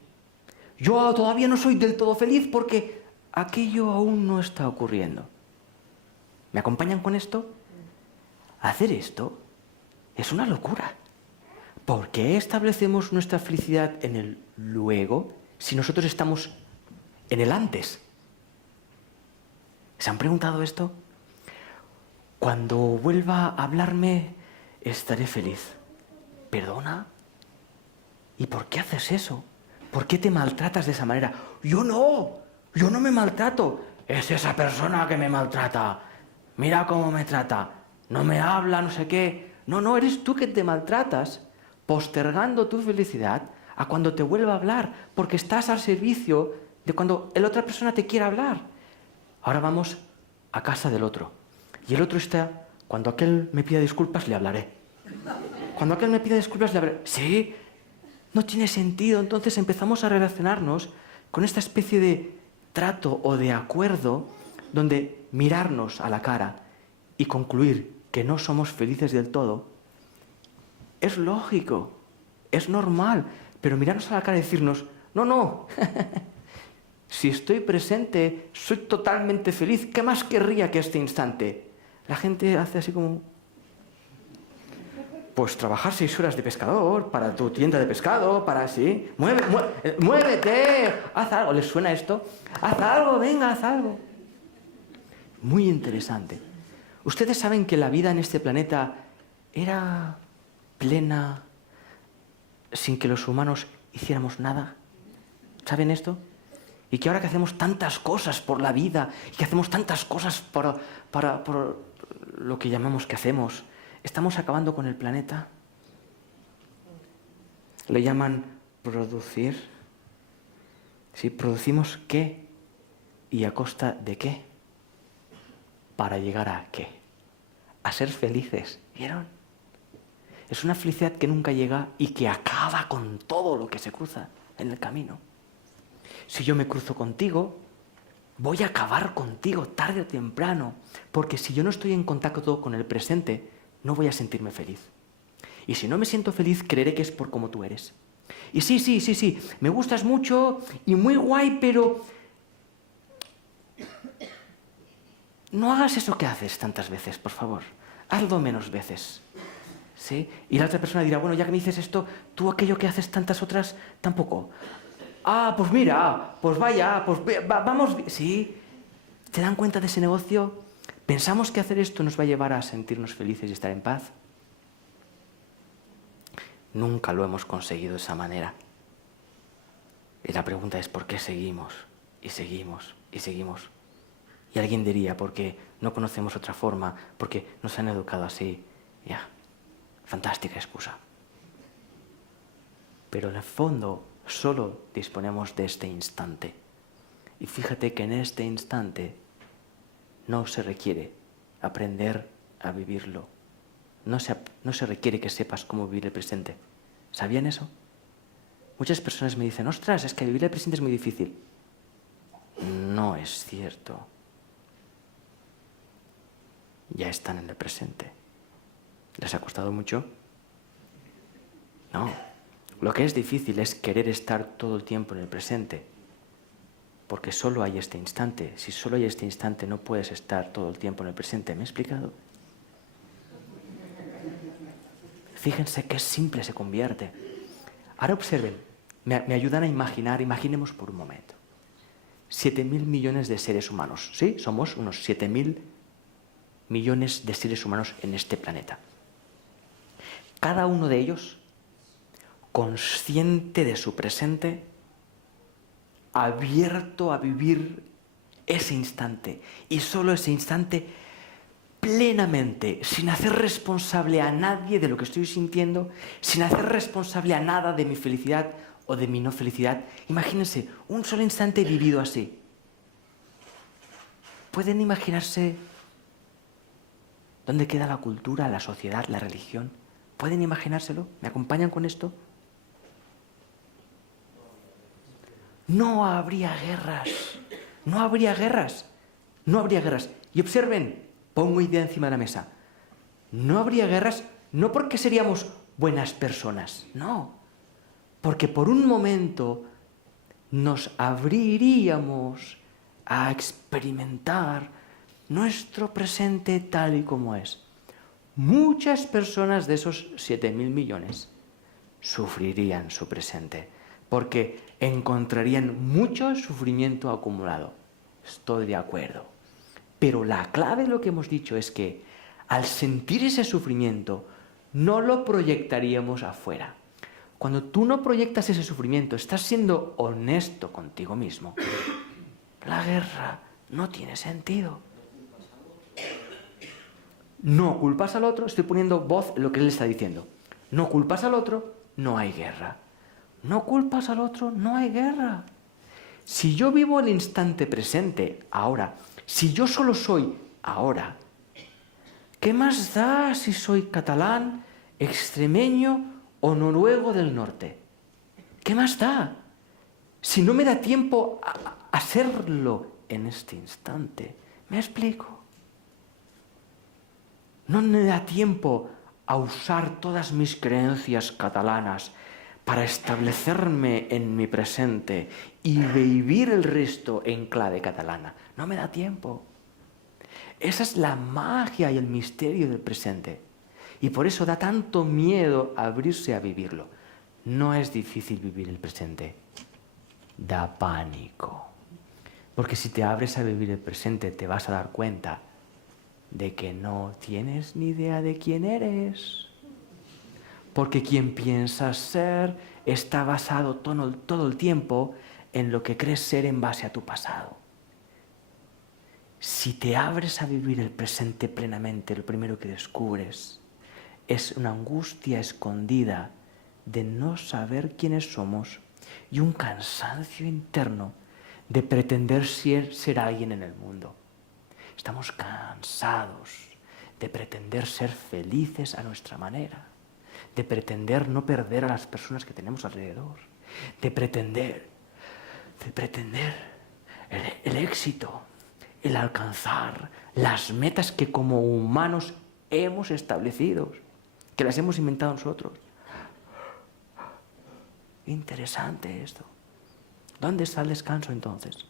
Yo todavía no soy del todo feliz porque aquello aún no está ocurriendo. ¿Me acompañan con esto? Hacer esto es una locura. ¿Por qué establecemos nuestra felicidad en el luego si nosotros estamos en el antes? ¿Se han preguntado esto? Cuando vuelva a hablarme, estaré feliz. ¿Perdona? ¿Y por qué haces eso? ¿Por qué te maltratas de esa manera? Yo no me maltrato. Es esa persona que me maltrata. Mira cómo me trata. No me habla, no sé qué. No, eres tú que te maltratas, postergando tu felicidad a cuando te vuelva a hablar, porque estás al servicio de cuando la otra persona te quiera hablar. Ahora vamos a casa del otro. Y el otro está, cuando aquel me pida disculpas, le hablaré. Cuando aquel me pida disculpas, le hablaré. Sí, no tiene sentido. Entonces empezamos a relacionarnos con esta especie de trato o de acuerdo donde mirarnos a la cara y concluir que no somos felices del todo es lógico, es normal, pero mirarnos a la cara y decirnos, no, si estoy presente, soy totalmente feliz, ¿qué más querría que este instante? La gente hace así como, pues trabajar 6 horas de pescador para tu tienda de pescado, para así, muévete, haz algo. ¿Les suena esto? Haz algo, venga, haz algo. Muy interesante. Ustedes saben que la vida en este planeta era plena sin que los humanos hiciéramos nada. ¿Saben esto? Y que ahora que hacemos tantas cosas por la vida y que hacemos tantas cosas por lo que llamamos que hacemos, estamos acabando con el planeta. Le llaman producir. ¿Sí? ¿Producimos qué? ¿Y a costa de qué? ¿Para llegar a qué? A ser felices. ¿Vieron? Es una felicidad que nunca llega y que acaba con todo lo que se cruza en el camino. Si yo me cruzo contigo, voy a acabar contigo tarde o temprano, porque si yo no estoy en contacto con el presente, no voy a sentirme feliz. Y si no me siento feliz, creeré que es por cómo tú eres. Y sí, me gustas mucho y muy guay, pero no hagas eso que haces tantas veces, por favor. Hazlo menos veces. ¿Sí? Y la otra persona dirá, bueno, ya que me dices esto, tú aquello que haces tantas otras, tampoco. Ah, pues mira, pues vaya, pues vamos. Sí, ¿se dan cuenta de ese negocio? ¿Pensamos que hacer esto nos va a llevar a sentirnos felices y estar en paz? Nunca lo hemos conseguido de esa manera. Y la pregunta es, ¿por qué seguimos? Y seguimos, y seguimos. Y alguien diría, porque no conocemos otra forma, porque nos han educado así. Ya, fantástica excusa. Pero en el fondo solo disponemos de este instante. Y fíjate que en este instante no se requiere aprender a vivirlo. No se requiere que sepas cómo vivir el presente. ¿Sabían eso? Muchas personas me dicen, ostras, es que vivir el presente es muy difícil. No es cierto. Ya están en el presente. ¿Les ha costado mucho? No. Lo que es difícil es querer estar todo el tiempo en el presente. Porque solo hay este instante. Si solo hay este instante, no puedes estar todo el tiempo en el presente. ¿Me he explicado? Fíjense qué simple se convierte. Ahora observen, me ayudan a imaginar, imaginemos por un momento. 7.000 millones de seres humanos, ¿sí? Somos unos 7.000 millones de seres humanos en este planeta. Cada uno de ellos, consciente de su presente, abierto a vivir ese instante, y solo ese instante plenamente, sin hacer responsable a nadie de lo que estoy sintiendo, sin hacer responsable a nada de mi felicidad o de mi no felicidad. Imagínense, un solo instante vivido así. ¿Pueden imaginarse dónde queda la cultura, la sociedad, la religión? ¿Pueden imaginárselo? ¿Me acompañan con esto? no habría guerras. No habría guerras. No habría guerras. Y observen, pongo idea encima de la mesa. No habría guerras no porque seríamos buenas personas, no. Porque por un momento nos abriríamos a experimentar nuestro presente tal y como es. Muchas personas de esos 7.000 millones sufrirían su presente, porque encontrarían mucho sufrimiento acumulado. Estoy de acuerdo. Pero la clave de lo que hemos dicho es que al sentir ese sufrimiento no lo proyectaríamos afuera. Cuando tú no proyectas ese sufrimiento, estás siendo honesto contigo mismo. La guerra no tiene sentido. No culpas al otro, estoy poniendo voz en lo que él está diciendo. No culpas al otro, no hay guerra. No culpas al otro, no hay guerra. Si yo vivo el instante presente, ahora, si yo solo soy ahora, ¿qué más da si soy catalán, extremeño o noruego del norte? ¿Qué más da? Si no me da tiempo a serlo en este instante. ¿Me explico? No me da tiempo a usar todas mis creencias catalanas para establecerme en mi presente y vivir el resto en clave catalana. No me da tiempo. Esa es la magia y el misterio del presente. Y por eso da tanto miedo abrirse a vivirlo. No es difícil vivir el presente. Da pánico. Porque si te abres a vivir el presente te vas a dar cuenta de que no tienes ni idea de quién eres. Porque quien piensas ser está basado todo el tiempo en lo que crees ser en base a tu pasado. Si te abres a vivir el presente plenamente, lo primero que descubres es una angustia escondida de no saber quiénes somos y un cansancio interno de pretender ser alguien en el mundo. Estamos cansados de pretender ser felices a nuestra manera, de pretender no perder a las personas que tenemos alrededor, de pretender el éxito, el alcanzar las metas que como humanos hemos establecido, que las hemos inventado nosotros. Interesante esto. ¿Dónde está el descanso entonces?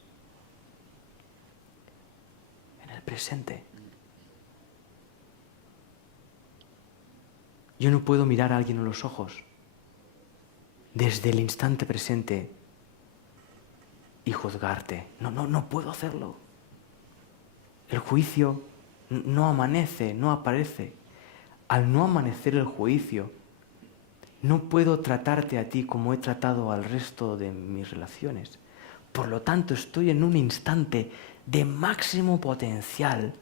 En el presente. Yo no puedo mirar a alguien en los ojos desde el instante presente y juzgarte. No puedo hacerlo. El juicio no amanece, no aparece. Al no amanecer el juicio, no puedo tratarte a ti como he tratado al resto de mis relaciones. Por lo tanto, estoy en un instante de máximo potencial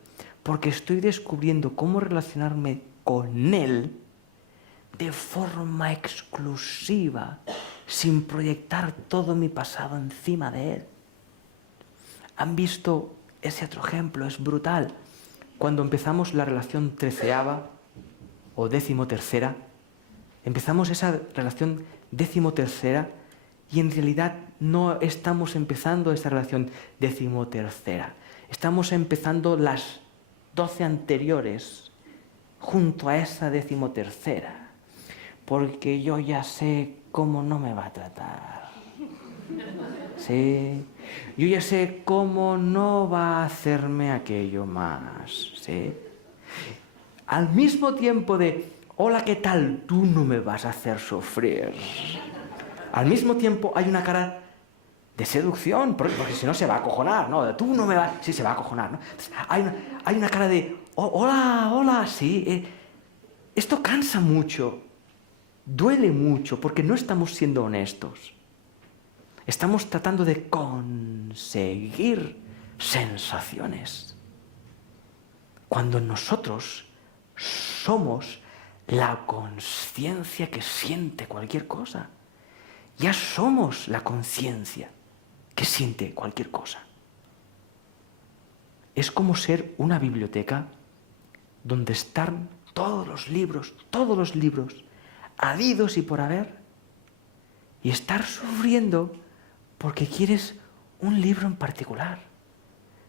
porque estoy descubriendo cómo relacionarme con él de forma exclusiva, sin proyectar todo mi pasado encima de él. ¿Han visto ese otro ejemplo? Es brutal. Cuando empezamos la relación 13ª o 13ª, empezamos esa relación 13ª y en realidad no estamos empezando esa relación 13ª. Estamos empezando las 12 anteriores junto a esa 13ª. Porque yo ya sé cómo no me va a tratar. ¿Sí? Yo ya sé cómo no va a hacerme aquello más. ¿Sí? Al mismo tiempo de, hola, ¿qué tal? Tú no me vas a hacer sufrir. Al mismo tiempo hay una cara de seducción, porque si no se va a acojonar, ¿no? Tú no me vas... Sí, se va a acojonar, ¿no? Hay una cara de, hola, sí. Esto cansa mucho. Duele mucho porque no estamos siendo honestos. Estamos tratando de conseguir sensaciones. Cuando nosotros somos la conciencia que siente cualquier cosa. Ya somos la conciencia que siente cualquier cosa. Es como ser una biblioteca donde están todos los libros, habidos y por haber, y estar sufriendo porque quieres un libro en particular.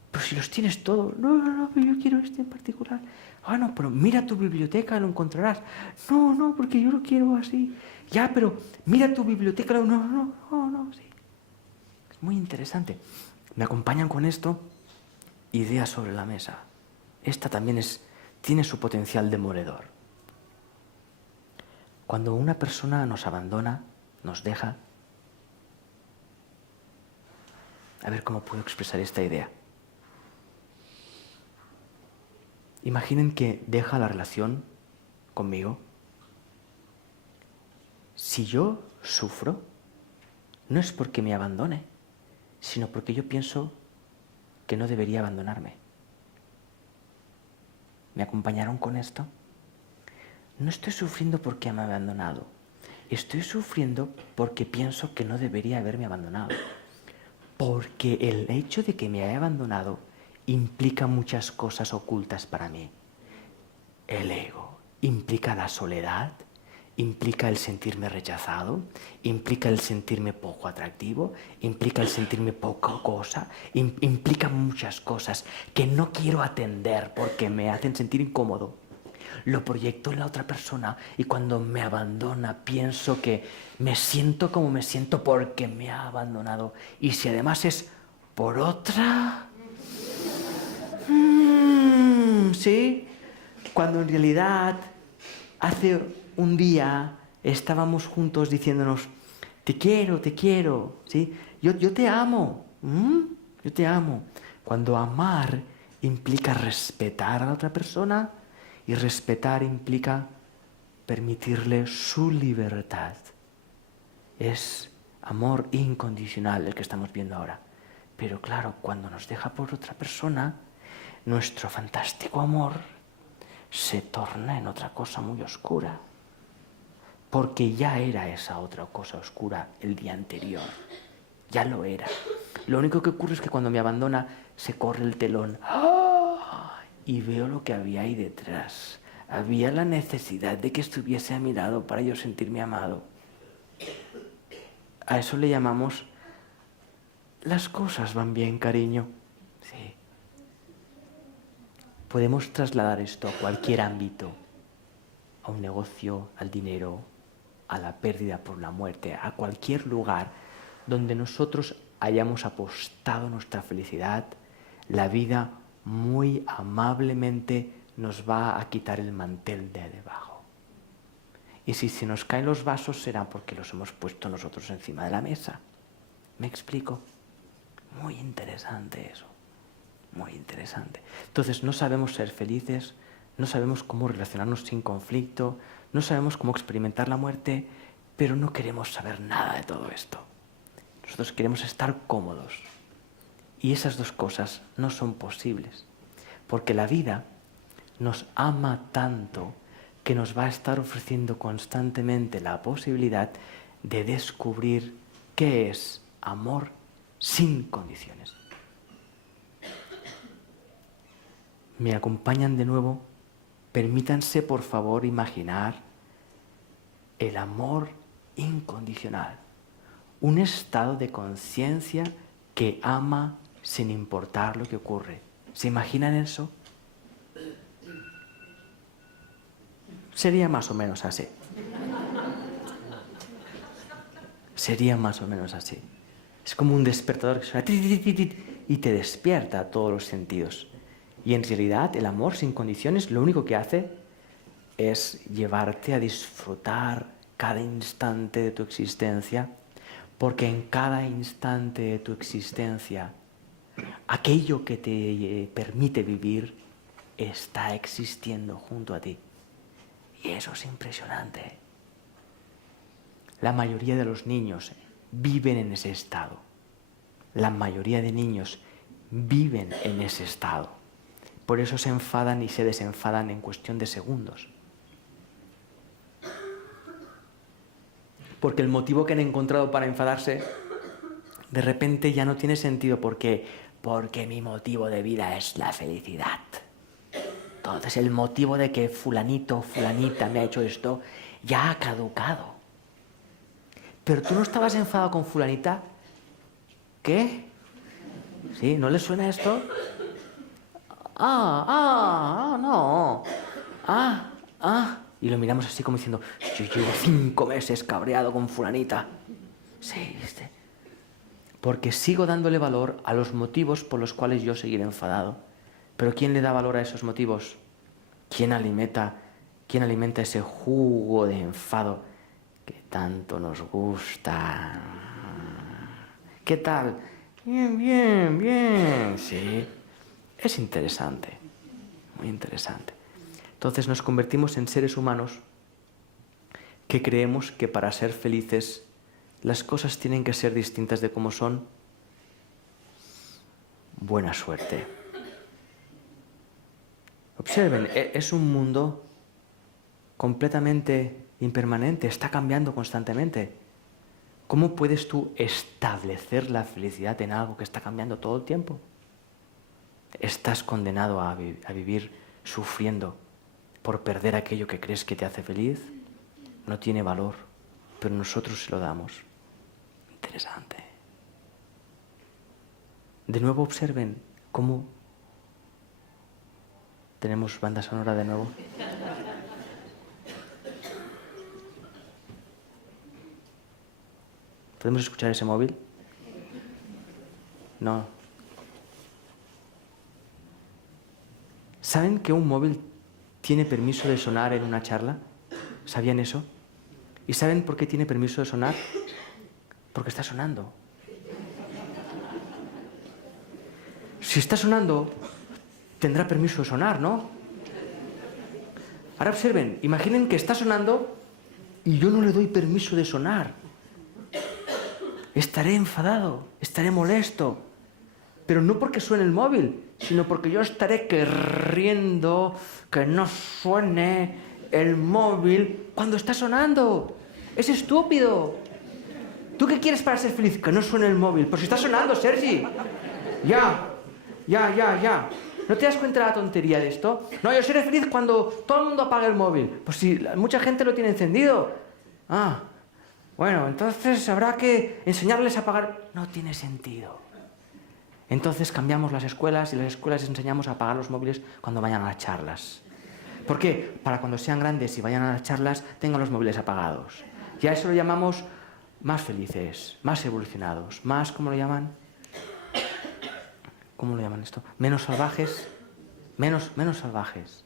Pero si los tienes todos, no, pero yo quiero este en particular. Ah, no, pero mira tu biblioteca, lo encontrarás. No, porque yo lo quiero así. Ya, pero mira tu biblioteca, no, sí. Es muy interesante. Me acompañan con esto, ideas sobre la mesa. Esta también tiene su potencial demoledor. Cuando una persona nos abandona, nos deja, a ver cómo puedo expresar esta idea. Imaginen que deja la relación conmigo. Si yo sufro, no es porque me abandone, sino porque yo pienso que no debería abandonarme. ¿Me acompañaron con esto? No estoy sufriendo porque me ha abandonado. Estoy sufriendo porque pienso que no debería haberme abandonado. Porque el hecho de que me haya abandonado implica muchas cosas ocultas para mí. El ego implica la soledad, implica el sentirme rechazado, implica el sentirme poco atractivo, implica el sentirme poca cosa, implica muchas cosas que no quiero atender porque me hacen sentir incómodo. Lo proyecto en la otra persona y cuando me abandona pienso que me siento como me siento porque me ha abandonado. Y si además es por otra... ¿sí? Cuando en realidad hace un día estábamos juntos diciéndonos te quiero, ¿sí? Yo te amo, yo te amo. Cuando amar implica respetar a la otra persona y respetar implica permitirle su libertad. Es amor incondicional el que estamos viendo ahora. Pero claro, cuando nos deja por otra persona, nuestro fantástico amor se torna en otra cosa muy oscura. Porque ya era esa otra cosa oscura el día anterior. Ya lo era. Lo único que ocurre es que cuando me abandona se corre el telón. Y veo lo que había ahí detrás. Había la necesidad de que estuviese a mi lado para yo sentirme amado. A eso le llamamos las cosas van bien, cariño. Sí. Podemos trasladar esto a cualquier ámbito, a un negocio, al dinero, a la pérdida por la muerte, a cualquier lugar donde nosotros hayamos apostado nuestra felicidad, la vida muy amablemente nos va a quitar el mantel de debajo. Y si se nos caen los vasos será porque los hemos puesto nosotros encima de la mesa. ¿Me explico? Muy interesante eso. Muy interesante. Entonces no sabemos ser felices, no sabemos cómo relacionarnos sin conflicto, no sabemos cómo experimentar la muerte, pero no queremos saber nada de todo esto. Nosotros queremos estar cómodos. Y esas dos cosas no son posibles, porque la vida nos ama tanto que nos va a estar ofreciendo constantemente la posibilidad de descubrir qué es amor sin condiciones. ¿Me acompañan de nuevo? Permítanse, por favor, imaginar el amor incondicional. Un estado de conciencia que ama sin importar lo que ocurre. ¿Se imaginan eso? Sería más o menos así. Sería más o menos así. Es como un despertador que suena y te despierta a todos los sentidos. Y en realidad el amor sin condiciones lo único que hace es llevarte a disfrutar cada instante de tu existencia, porque en cada instante de tu existencia aquello que te permite vivir está existiendo junto a ti. Y eso es impresionante. La mayoría de los niños viven en ese estado. La mayoría de niños viven en ese estado. Por eso se enfadan y se desenfadan en cuestión de segundos. Porque el motivo que han encontrado para enfadarse de repente ya no tiene sentido. ¿Por qué? Porque mi motivo de vida es la felicidad. Entonces el motivo de que fulanito o fulanita me ha hecho esto ya ha caducado. Pero tú no estabas enfadado con fulanita ¿Qué? ¿Sí? ¿No les suena esto? No. Y lo miramos así como diciendo, yo llevo 5 meses cabreado con fulanita. Sí, ¿viste? Porque sigo dándole valor a los motivos por los cuales yo seguiré enfadado. Pero ¿quién le da valor a esos motivos? ¿Quién alimenta ese jugo de enfado que tanto nos gusta? ¿Qué tal? Bien. Sí, es interesante, muy interesante. Entonces nos convertimos en seres humanos que creemos que para ser felices las cosas tienen que ser distintas de como son. Buena suerte. Observen, es un mundo completamente impermanente, está cambiando constantemente. ¿Cómo puedes tú establecer la felicidad en algo que está cambiando todo el tiempo? Estás condenado a vivir sufriendo por perder aquello que crees que te hace feliz. No tiene valor, pero nosotros se lo damos. Interesante. De nuevo observen cómo tenemos banda sonora de nuevo. ¿Podemos escuchar ese móvil? No. ¿Saben que un móvil tiene permiso de sonar en una charla? ¿Sabían eso? ¿Y saben por qué tiene permiso de sonar? Porque está sonando. Si está sonando, tendrá permiso de sonar, ¿no? Ahora observen, imaginen que está sonando y yo no le doy permiso de sonar. Estaré enfadado, estaré molesto, pero no porque suene el móvil, sino porque yo estaré queriendo que no suene el móvil cuando está sonando. Es estúpido. ¿Tú qué quieres para ser feliz? Que no suene el móvil. Pues si está sonando, Sergi. Ya. ¿No te das cuenta de la tontería de esto? No, yo seré feliz cuando todo el mundo apague el móvil. Pues si mucha gente lo tiene encendido. Bueno, entonces habrá que enseñarles a apagar. No tiene sentido. Entonces cambiamos las escuelas y las escuelas les enseñamos a apagar los móviles cuando vayan a las charlas. ¿Por qué? Para cuando sean grandes y vayan a las charlas tengan los móviles apagados. Y a eso lo llamamos más felices, más evolucionados, más, ¿cómo lo llaman? ¿Cómo lo llaman esto? Menos salvajes. Menos salvajes.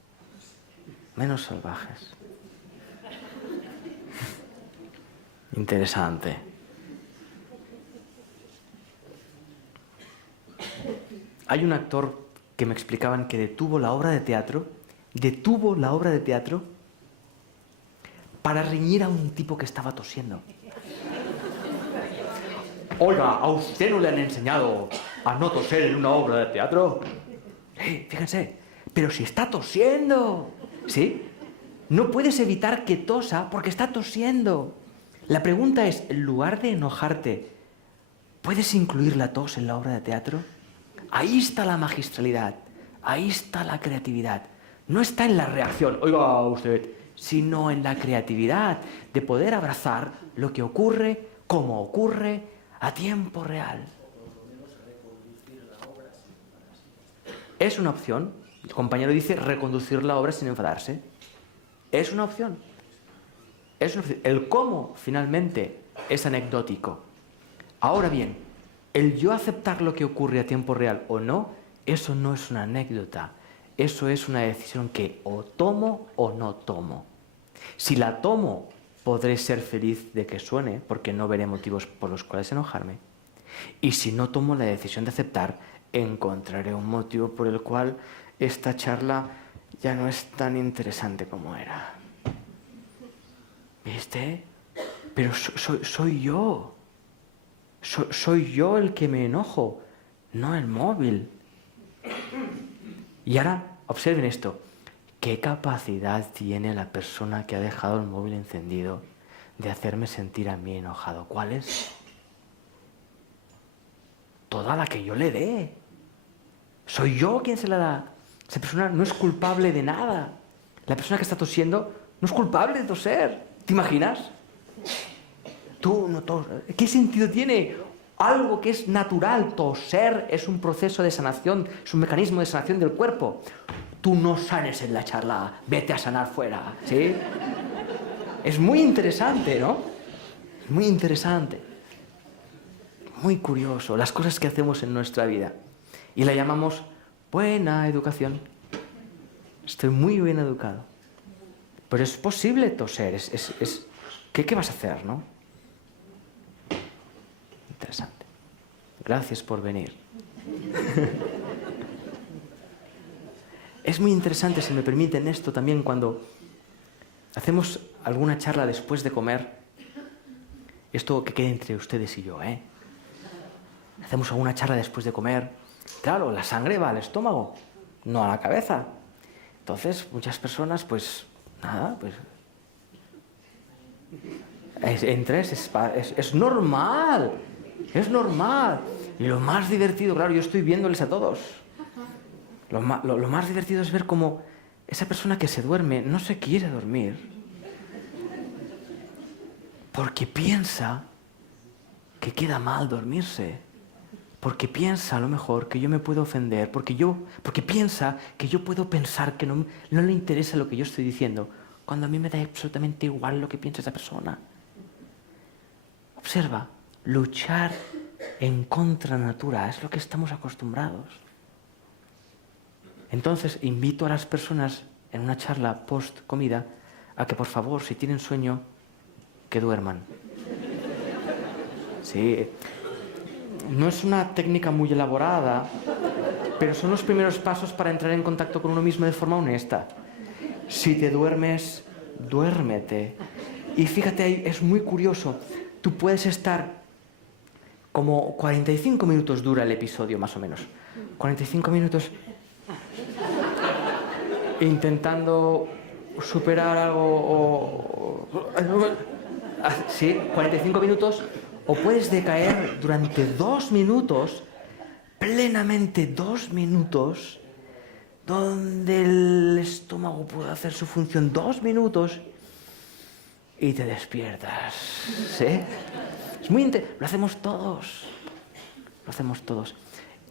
Menos salvajes. Interesante. Hay un actor que me explicaban que detuvo la obra de teatro para reñir a un tipo que estaba tosiendo. Oiga, ¿a usted no le han enseñado a no toser en una obra de teatro? Fíjense, pero si está tosiendo, ¿sí? No puedes evitar que tosa porque está tosiendo. La pregunta es, en lugar de enojarte, ¿puedes incluir la tos en la obra de teatro? Ahí está la magistralidad, ahí está la creatividad. No está en la reacción, oiga usted, sino en la creatividad de poder abrazar lo que ocurre, como ocurre, a tiempo real. Es una opción. El compañero dice reconducir la obra sin enfadarse. Es una opción. El cómo, finalmente, es anecdótico. Ahora bien, el yo aceptar lo que ocurre a tiempo real o no, eso no es una anécdota. Eso es una decisión que o tomo o no tomo. Si la tomo, podré ser feliz de que suene, porque no veré motivos por los cuales enojarme. Y si no tomo la decisión de aceptar, encontraré un motivo por el cual esta charla ya no es tan interesante como era. ¿Viste? Pero soy yo. Soy yo el que me enojo, no el móvil. Y ahora, observen esto. ¿Qué capacidad tiene la persona que ha dejado el móvil encendido de hacerme sentir a mí enojado? ¿Cuál es? Toda la que yo le dé. Soy yo quien se la da. Esa persona no es culpable de nada. La persona que está tosiendo no es culpable de toser. ¿Te imaginas? Tú no toses. ¿Qué sentido tiene algo que es natural. Toser es un proceso de sanación, es un mecanismo de sanación del cuerpo. Tú no sanes en la charla, vete a sanar fuera, ¿sí? Es muy interesante, ¿no? Muy interesante. Muy curioso, las cosas que hacemos en nuestra vida. Y la llamamos buena educación. Estoy muy bien educado. Pero es posible toser, ¿qué vas a hacer, no? Interesante. Gracias por venir. Es muy interesante, si me permiten esto también, cuando hacemos alguna charla después de comer. Esto que quede entre ustedes y yo, ¿eh? Hacemos alguna charla después de comer. Claro, la sangre va al estómago, no a la cabeza. Entonces, muchas personas, pues, nada, pues... Es normal, es normal. Y lo más divertido, claro, yo estoy viéndoles a todos. Lo más divertido es ver cómo esa persona que se duerme no se quiere dormir. Porque piensa que queda mal dormirse. Porque piensa a lo mejor que yo me puedo ofender. Porque piensa que yo puedo pensar que no le interesa lo que yo estoy diciendo. Cuando a mí me da absolutamente igual lo que piensa esa persona. Observa, luchar en contra natura es lo que estamos acostumbrados. Entonces invito a las personas en una charla post comida a que por favor, si tienen sueño, que duerman. Sí, no es una técnica muy elaborada, pero son los primeros pasos para entrar en contacto con uno mismo de forma honesta. Si te duermes, duérmete. Y fíjate, es muy curioso. Tú puedes estar como 45 minutos dura el episodio, más o menos. 45 minutos intentando superar algo sí, 45 minutos. O puedes decaer durante 2 minutos, plenamente 2 minutos, donde el estómago puede hacer su función 2 minutos y te despiertas, ¿sí? Es muy lo hacemos todos, lo hacemos todos.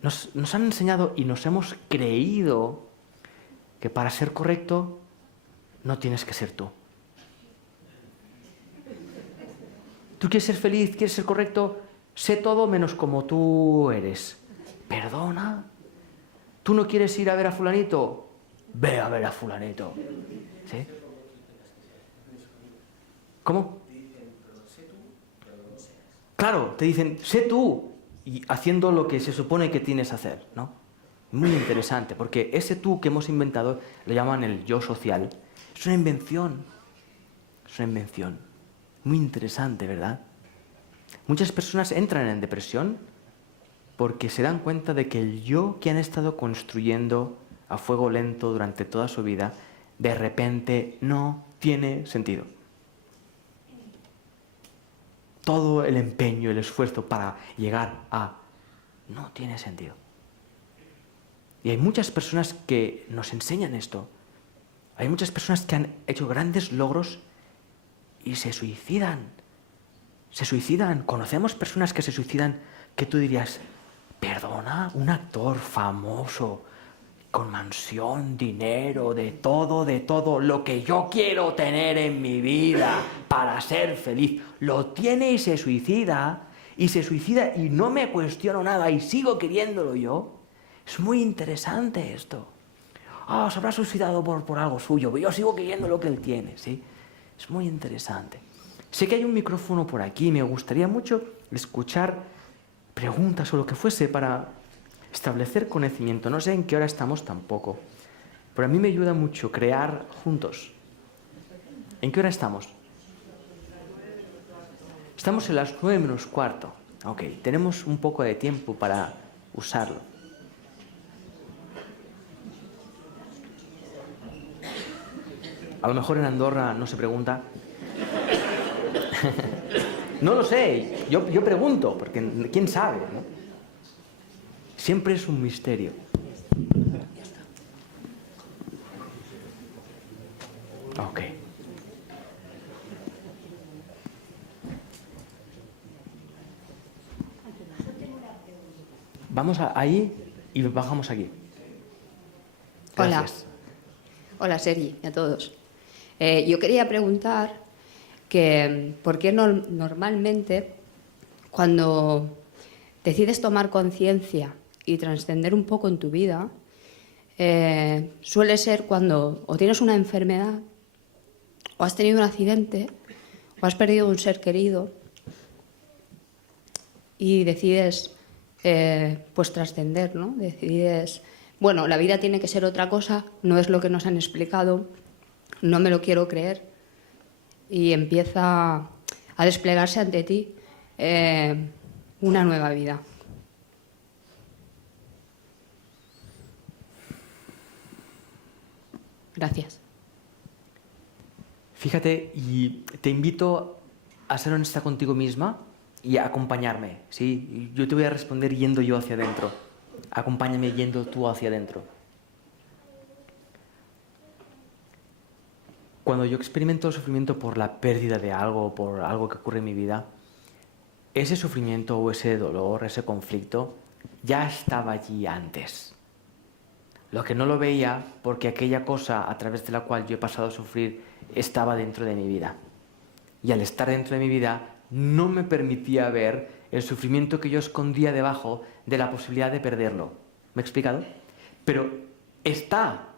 Nos han enseñado y nos hemos creído que para ser correcto no tienes que ser tú. ¿Tú quieres ser feliz? ¿Quieres ser correcto? Sé todo menos como tú eres. ¿Perdona? ¿Tú no quieres ir a ver a fulanito? Ve a ver a fulanito. ¿Sí? ¿Cómo? Claro, te dicen, sé tú, y haciendo lo que se supone que tienes que hacer, ¿no? Muy interesante, porque ese tú que hemos inventado, lo llaman el yo social, es una invención. Es una invención. Muy interesante, ¿verdad? Muchas personas entran en depresión porque se dan cuenta de que el yo que han estado construyendo a fuego lento durante toda su vida, de repente no tiene sentido. Todo el empeño, el esfuerzo para llegar a... no tiene sentido. Y hay muchas personas que nos enseñan esto. Hay muchas personas que han hecho grandes logros y se suicidan. Se suicidan. Conocemos personas que se suicidan que tú dirías, perdona, un actor famoso, con mansión, dinero, de todo, lo que yo quiero tener en mi vida para ser feliz, lo tiene y se suicida y no me cuestiono nada y sigo queriéndolo yo. Es muy interesante esto. Se habrá suicidado por algo suyo, pero yo sigo queriendo lo que él tiene, ¿sí? Es muy interesante. Sé que hay un micrófono por aquí, me gustaría mucho escuchar preguntas o lo que fuese para establecer conocimiento. No sé en qué hora estamos tampoco, pero a mí me ayuda mucho crear juntos. ¿En qué hora estamos? Estamos en las 9 menos cuarto. Ok, tenemos un poco de tiempo para usarlo. A lo mejor en Andorra no se pregunta. No lo sé, yo pregunto, porque quién sabe, ¿no? Siempre es un misterio. Ok. Vamos ahí y bajamos aquí. Gracias. Hola Sergi y a todos. Yo quería preguntar que por qué normalmente cuando decides tomar conciencia y trascender un poco en tu vida, suele ser cuando o tienes una enfermedad, o has tenido un accidente, o has perdido un ser querido y decides pues trascender, ¿no? Decides, bueno, la vida tiene que ser otra cosa, no es lo que nos han explicado, no me lo quiero creer, y empieza a desplegarse ante ti una nueva vida. Gracias. Fíjate, y te invito a ser honesta contigo misma y a acompañarme, ¿sí? Yo te voy a responder yendo yo hacia adentro. Acompáñame yendo tú hacia adentro. Cuando yo experimento el sufrimiento por la pérdida de algo, por algo que ocurre en mi vida, ese sufrimiento o ese dolor, ese conflicto, ya estaba allí antes. Lo que no lo veía porque aquella cosa a través de la cual yo he pasado a sufrir estaba dentro de mi vida. Y al estar dentro de mi vida no me permitía ver el sufrimiento que yo escondía debajo de la posibilidad de perderlo. ¿Me he explicado? Pero está.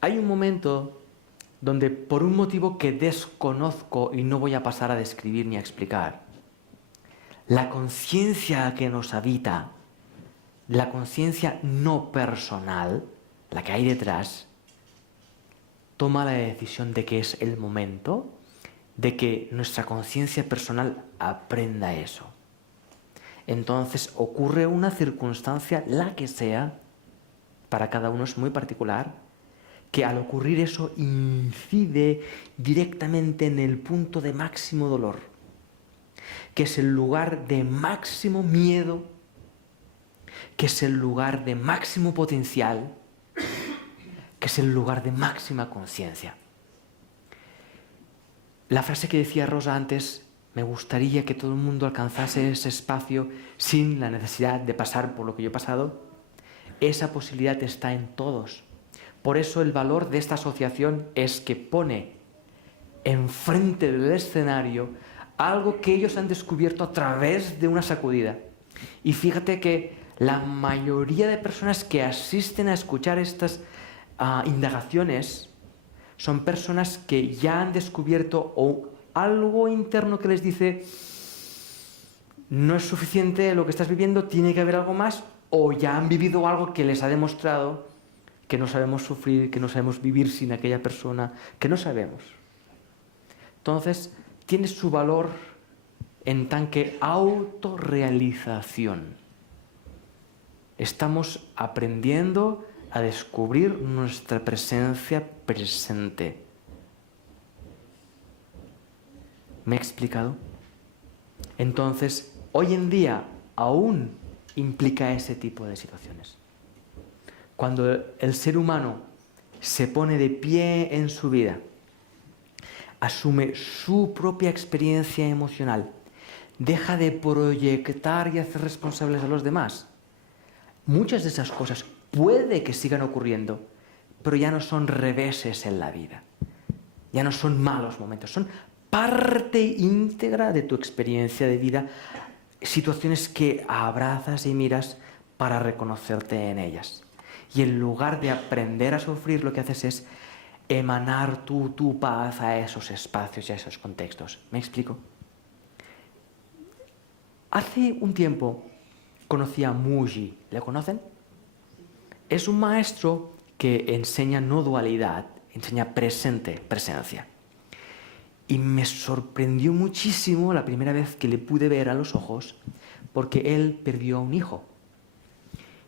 Hay un momento donde por un motivo que desconozco y no voy a pasar a describir ni a explicar, la conciencia que nos habita, la conciencia no personal, la que hay detrás, toma la decisión de que es el momento de que nuestra conciencia personal aprenda eso. Entonces ocurre una circunstancia, la que sea, para cada uno es muy particular, que al ocurrir eso incide directamente en el punto de máximo dolor, que es el lugar de máximo miedo, que es el lugar de máximo potencial, que es el lugar de máxima conciencia. La frase que decía Rosa antes, me gustaría que todo el mundo alcanzase ese espacio sin la necesidad de pasar por lo que yo he pasado, esa posibilidad está en todos. Por eso el valor de esta asociación es que pone enfrente del escenario algo que ellos han descubierto a través de una sacudida. Y fíjate que la mayoría de personas que asisten a escuchar estas indagaciones son personas que ya han descubierto o algo interno que les dice no es suficiente lo que estás viviendo, tiene que haber algo más, o ya han vivido algo que les ha demostrado que no sabemos sufrir, que no sabemos vivir sin aquella persona, que no sabemos. Entonces, tiene su valor en tan que autorrealización. Estamos aprendiendo a descubrir nuestra presencia presente. ¿Me he explicado? Entonces, hoy en día aún implica ese tipo de situaciones. Cuando el ser humano se pone de pie en su vida, asume su propia experiencia emocional, deja de proyectar y hacer responsables a los demás, muchas de esas cosas puede que sigan ocurriendo, pero ya no son reveses en la vida, ya no son malos momentos, son parte íntegra de tu experiencia de vida, situaciones que abrazas y miras para reconocerte en ellas. Y en lugar de aprender a sufrir, lo que haces es emanar tu paz a esos espacios y a esos contextos. ¿Me explico? Hace un tiempo conocí a Mooji. ¿Le conocen? Es un maestro que enseña no dualidad, enseña presencia. Y me sorprendió muchísimo la primera vez que le pude ver a los ojos, porque él perdió a un hijo.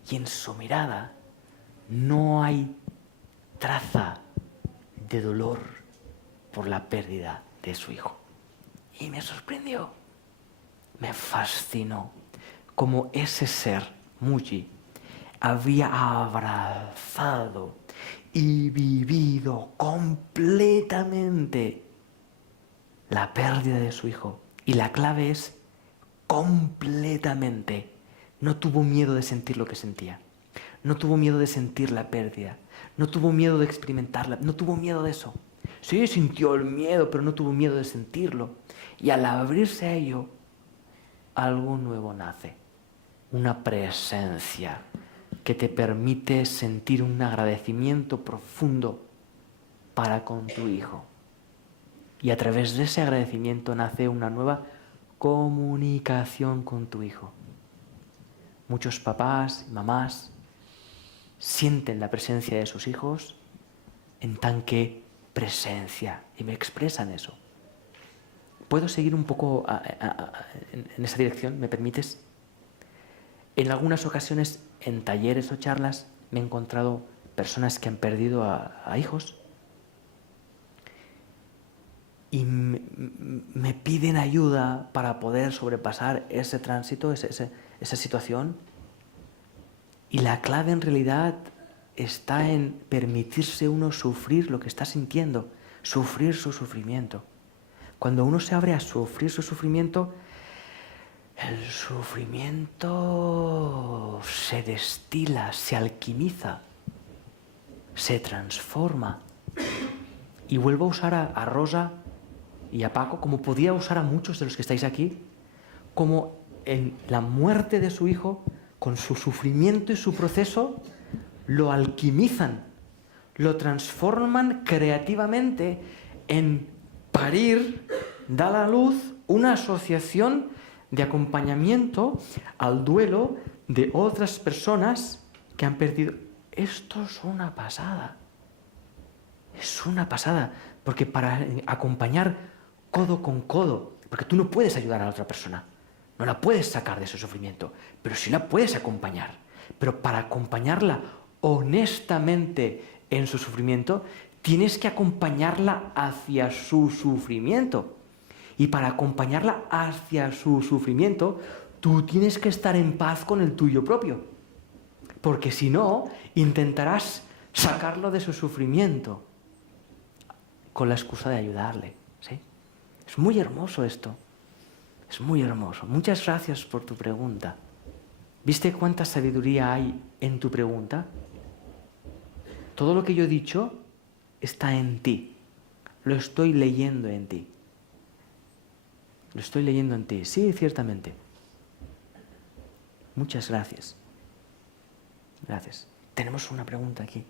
Y en su mirada no hay traza de dolor por la pérdida de su hijo. Y me sorprendió, me fascinó, como ese ser, Mooji, había abrazado y vivido completamente la pérdida de su hijo. Y la clave es completamente. No tuvo miedo de sentir lo que sentía. No tuvo miedo de sentir la pérdida. No tuvo miedo de experimentarla. No tuvo miedo de eso. Sí, sintió el miedo, pero no tuvo miedo de sentirlo. Y al abrirse a ello, algo nuevo nace. Una presencia que te permite sentir un agradecimiento profundo para con tu hijo. Y a través de ese agradecimiento nace una nueva comunicación con tu hijo. Muchos papás y mamás sienten la presencia de sus hijos en tan que presencia y me expresan eso. ¿Puedo seguir un poco en esa dirección? ¿Me permites? En algunas ocasiones, en talleres o charlas, me he encontrado personas que han perdido a hijos y me piden ayuda para poder sobrepasar ese tránsito, esa situación. Y la clave en realidad está en permitirse uno sufrir lo que está sintiendo, sufrir su sufrimiento. Cuando uno se abre a sufrir su sufrimiento, el sufrimiento se destila, se alquimiza, se transforma. Y vuelvo a usar a Rosa y a Paco, como podía usar a muchos de los que estáis aquí, como en la muerte de su hijo, con su sufrimiento y su proceso, lo alquimizan, lo transforman creativamente en parir, da a la luz una asociación de acompañamiento al duelo de otras personas que han perdido. Esto es una pasada. Es una pasada, porque para acompañar codo con codo, porque tú no puedes ayudar a la otra persona, no la puedes sacar de ese sufrimiento, pero sí la puedes acompañar. Pero para acompañarla honestamente en su sufrimiento, tienes que acompañarla hacia su sufrimiento. Y para acompañarla hacia su sufrimiento, tú tienes que estar en paz con el tuyo propio. Porque si no, intentarás sacarlo de su sufrimiento con la excusa de ayudarle. ¿Sí? Es muy hermoso esto. Es muy hermoso. Muchas gracias por tu pregunta. ¿Viste cuánta sabiduría hay en tu pregunta? Todo lo que yo he dicho está en ti. Lo estoy leyendo en ti. Lo estoy leyendo en ti. Sí, ciertamente. Muchas gracias. Gracias. Tenemos una pregunta aquí.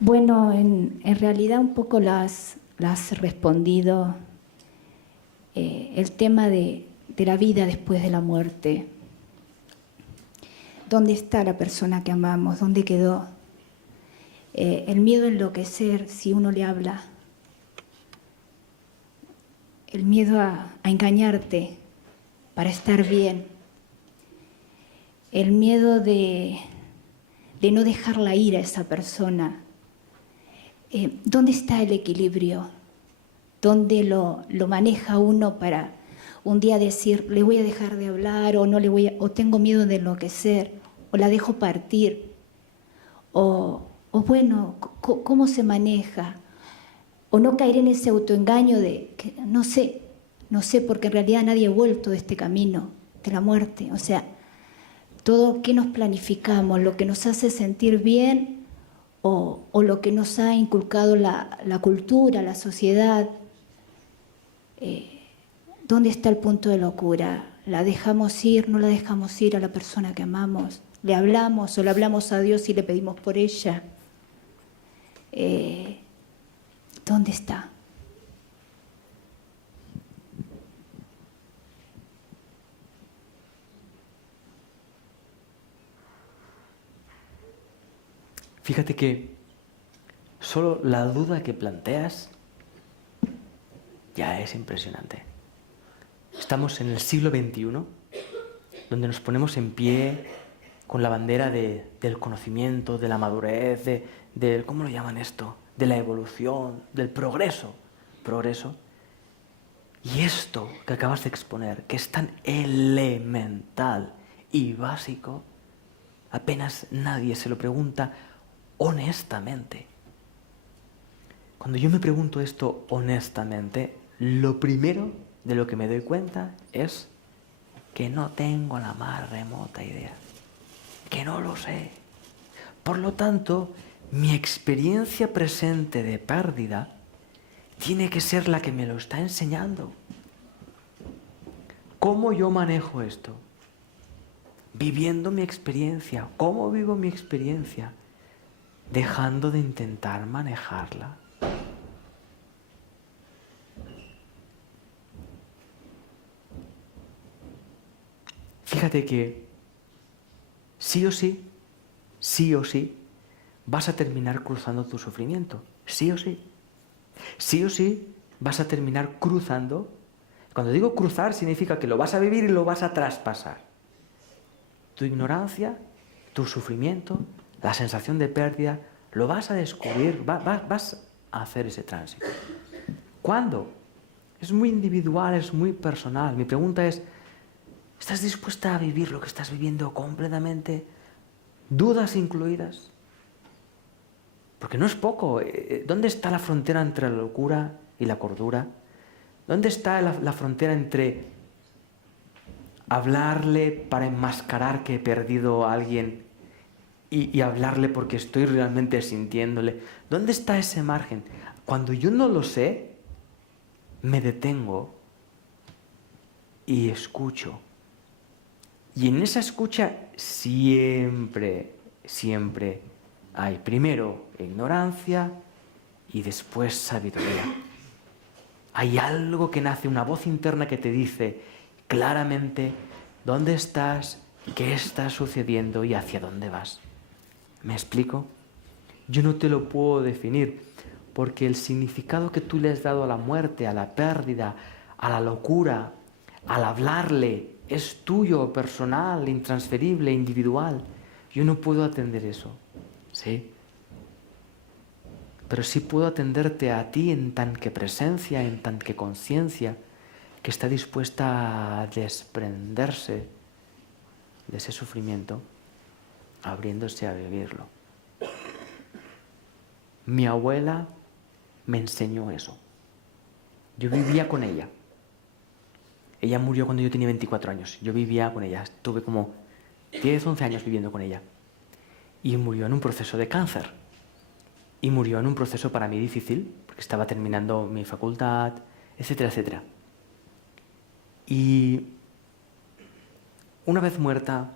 Bueno, en realidad un poco las has respondido. El tema de la vida después de la muerte. ¿Dónde está la persona que amamos? ¿Dónde quedó? El miedo a enloquecer si uno le habla. El miedo a engañarte para estar bien. El miedo de no dejarla ir a esa persona. ¿Dónde está el equilibrio? ¿Dónde lo maneja uno para un día decir, le voy a dejar de hablar, o no le voy o tengo miedo de enloquecer, o la dejo partir? O bueno, ¿cómo se maneja? O no caer en ese autoengaño de que no sé, porque en realidad nadie ha vuelto de este camino de la muerte. O sea, todo qué nos planificamos, lo que nos hace sentir bien o lo que nos ha inculcado la cultura, la sociedad. ¿Dónde está el punto de locura? ¿La dejamos ir, no la dejamos ir a la persona que amamos? ¿Le hablamos o le hablamos a Dios y le pedimos por ella? ¿Dónde está? Fíjate que solo la duda que planteas ya es impresionante. Estamos en el siglo XXI, donde nos ponemos en pie con la bandera del conocimiento, de la madurez, de ¿cómo lo llaman esto? De la evolución, del progreso. Y esto que acabas de exponer, que es tan elemental y básico, apenas nadie se lo pregunta honestamente. Cuando yo me pregunto esto honestamente, lo primero de lo que me doy cuenta es que no tengo la más remota idea, que no lo sé. Por lo tanto, mi experiencia presente de pérdida tiene que ser la que me lo está enseñando. ¿Cómo yo manejo esto? Viviendo mi experiencia. ¿Cómo vivo mi experiencia? Dejando de intentar manejarla. Fíjate que sí o sí, vas a terminar cruzando tu sufrimiento. Sí o sí. Sí o sí, vas a terminar cruzando. Cuando digo cruzar, significa que lo vas a vivir y lo vas a traspasar. Tu ignorancia, tu sufrimiento, la sensación de pérdida, lo vas a descubrir, vas a hacer ese tránsito. ¿Cuándo? Es muy individual, es muy personal. Mi pregunta es, ¿estás dispuesta a vivir lo que estás viviendo completamente? ¿Dudas incluidas? Porque no es poco. ¿Dónde está la frontera entre la locura y la cordura? ¿Dónde está la frontera entre hablarle para enmascarar que he perdido a alguien y hablarle porque estoy realmente sintiéndole? ¿Dónde está ese margen? Cuando yo no lo sé, me detengo y escucho. Y en esa escucha siempre hay primero ignorancia y después sabiduría. Hay algo que nace, una voz interna que te dice claramente dónde estás, qué está sucediendo y hacia dónde vas. ¿Me explico? Yo no te lo puedo definir porque el significado que tú le has dado a la muerte, a la pérdida, a la locura, al hablarle, es tuyo, personal, intransferible, individual. Yo no puedo atender eso, ¿sí? Pero sí puedo atenderte a ti en tan que presencia, en tan que conciencia, que está dispuesta a desprenderse de ese sufrimiento, abriéndose a vivirlo. Mi abuela me enseñó eso. Yo vivía con ella. Ella murió cuando yo tenía 24 años. Yo vivía con ella. Estuve como 10, 11 años viviendo con ella. Y murió en un proceso de cáncer. Y murió en un proceso para mí difícil, porque estaba terminando mi facultad, etcétera, etcétera. Y una vez muerta,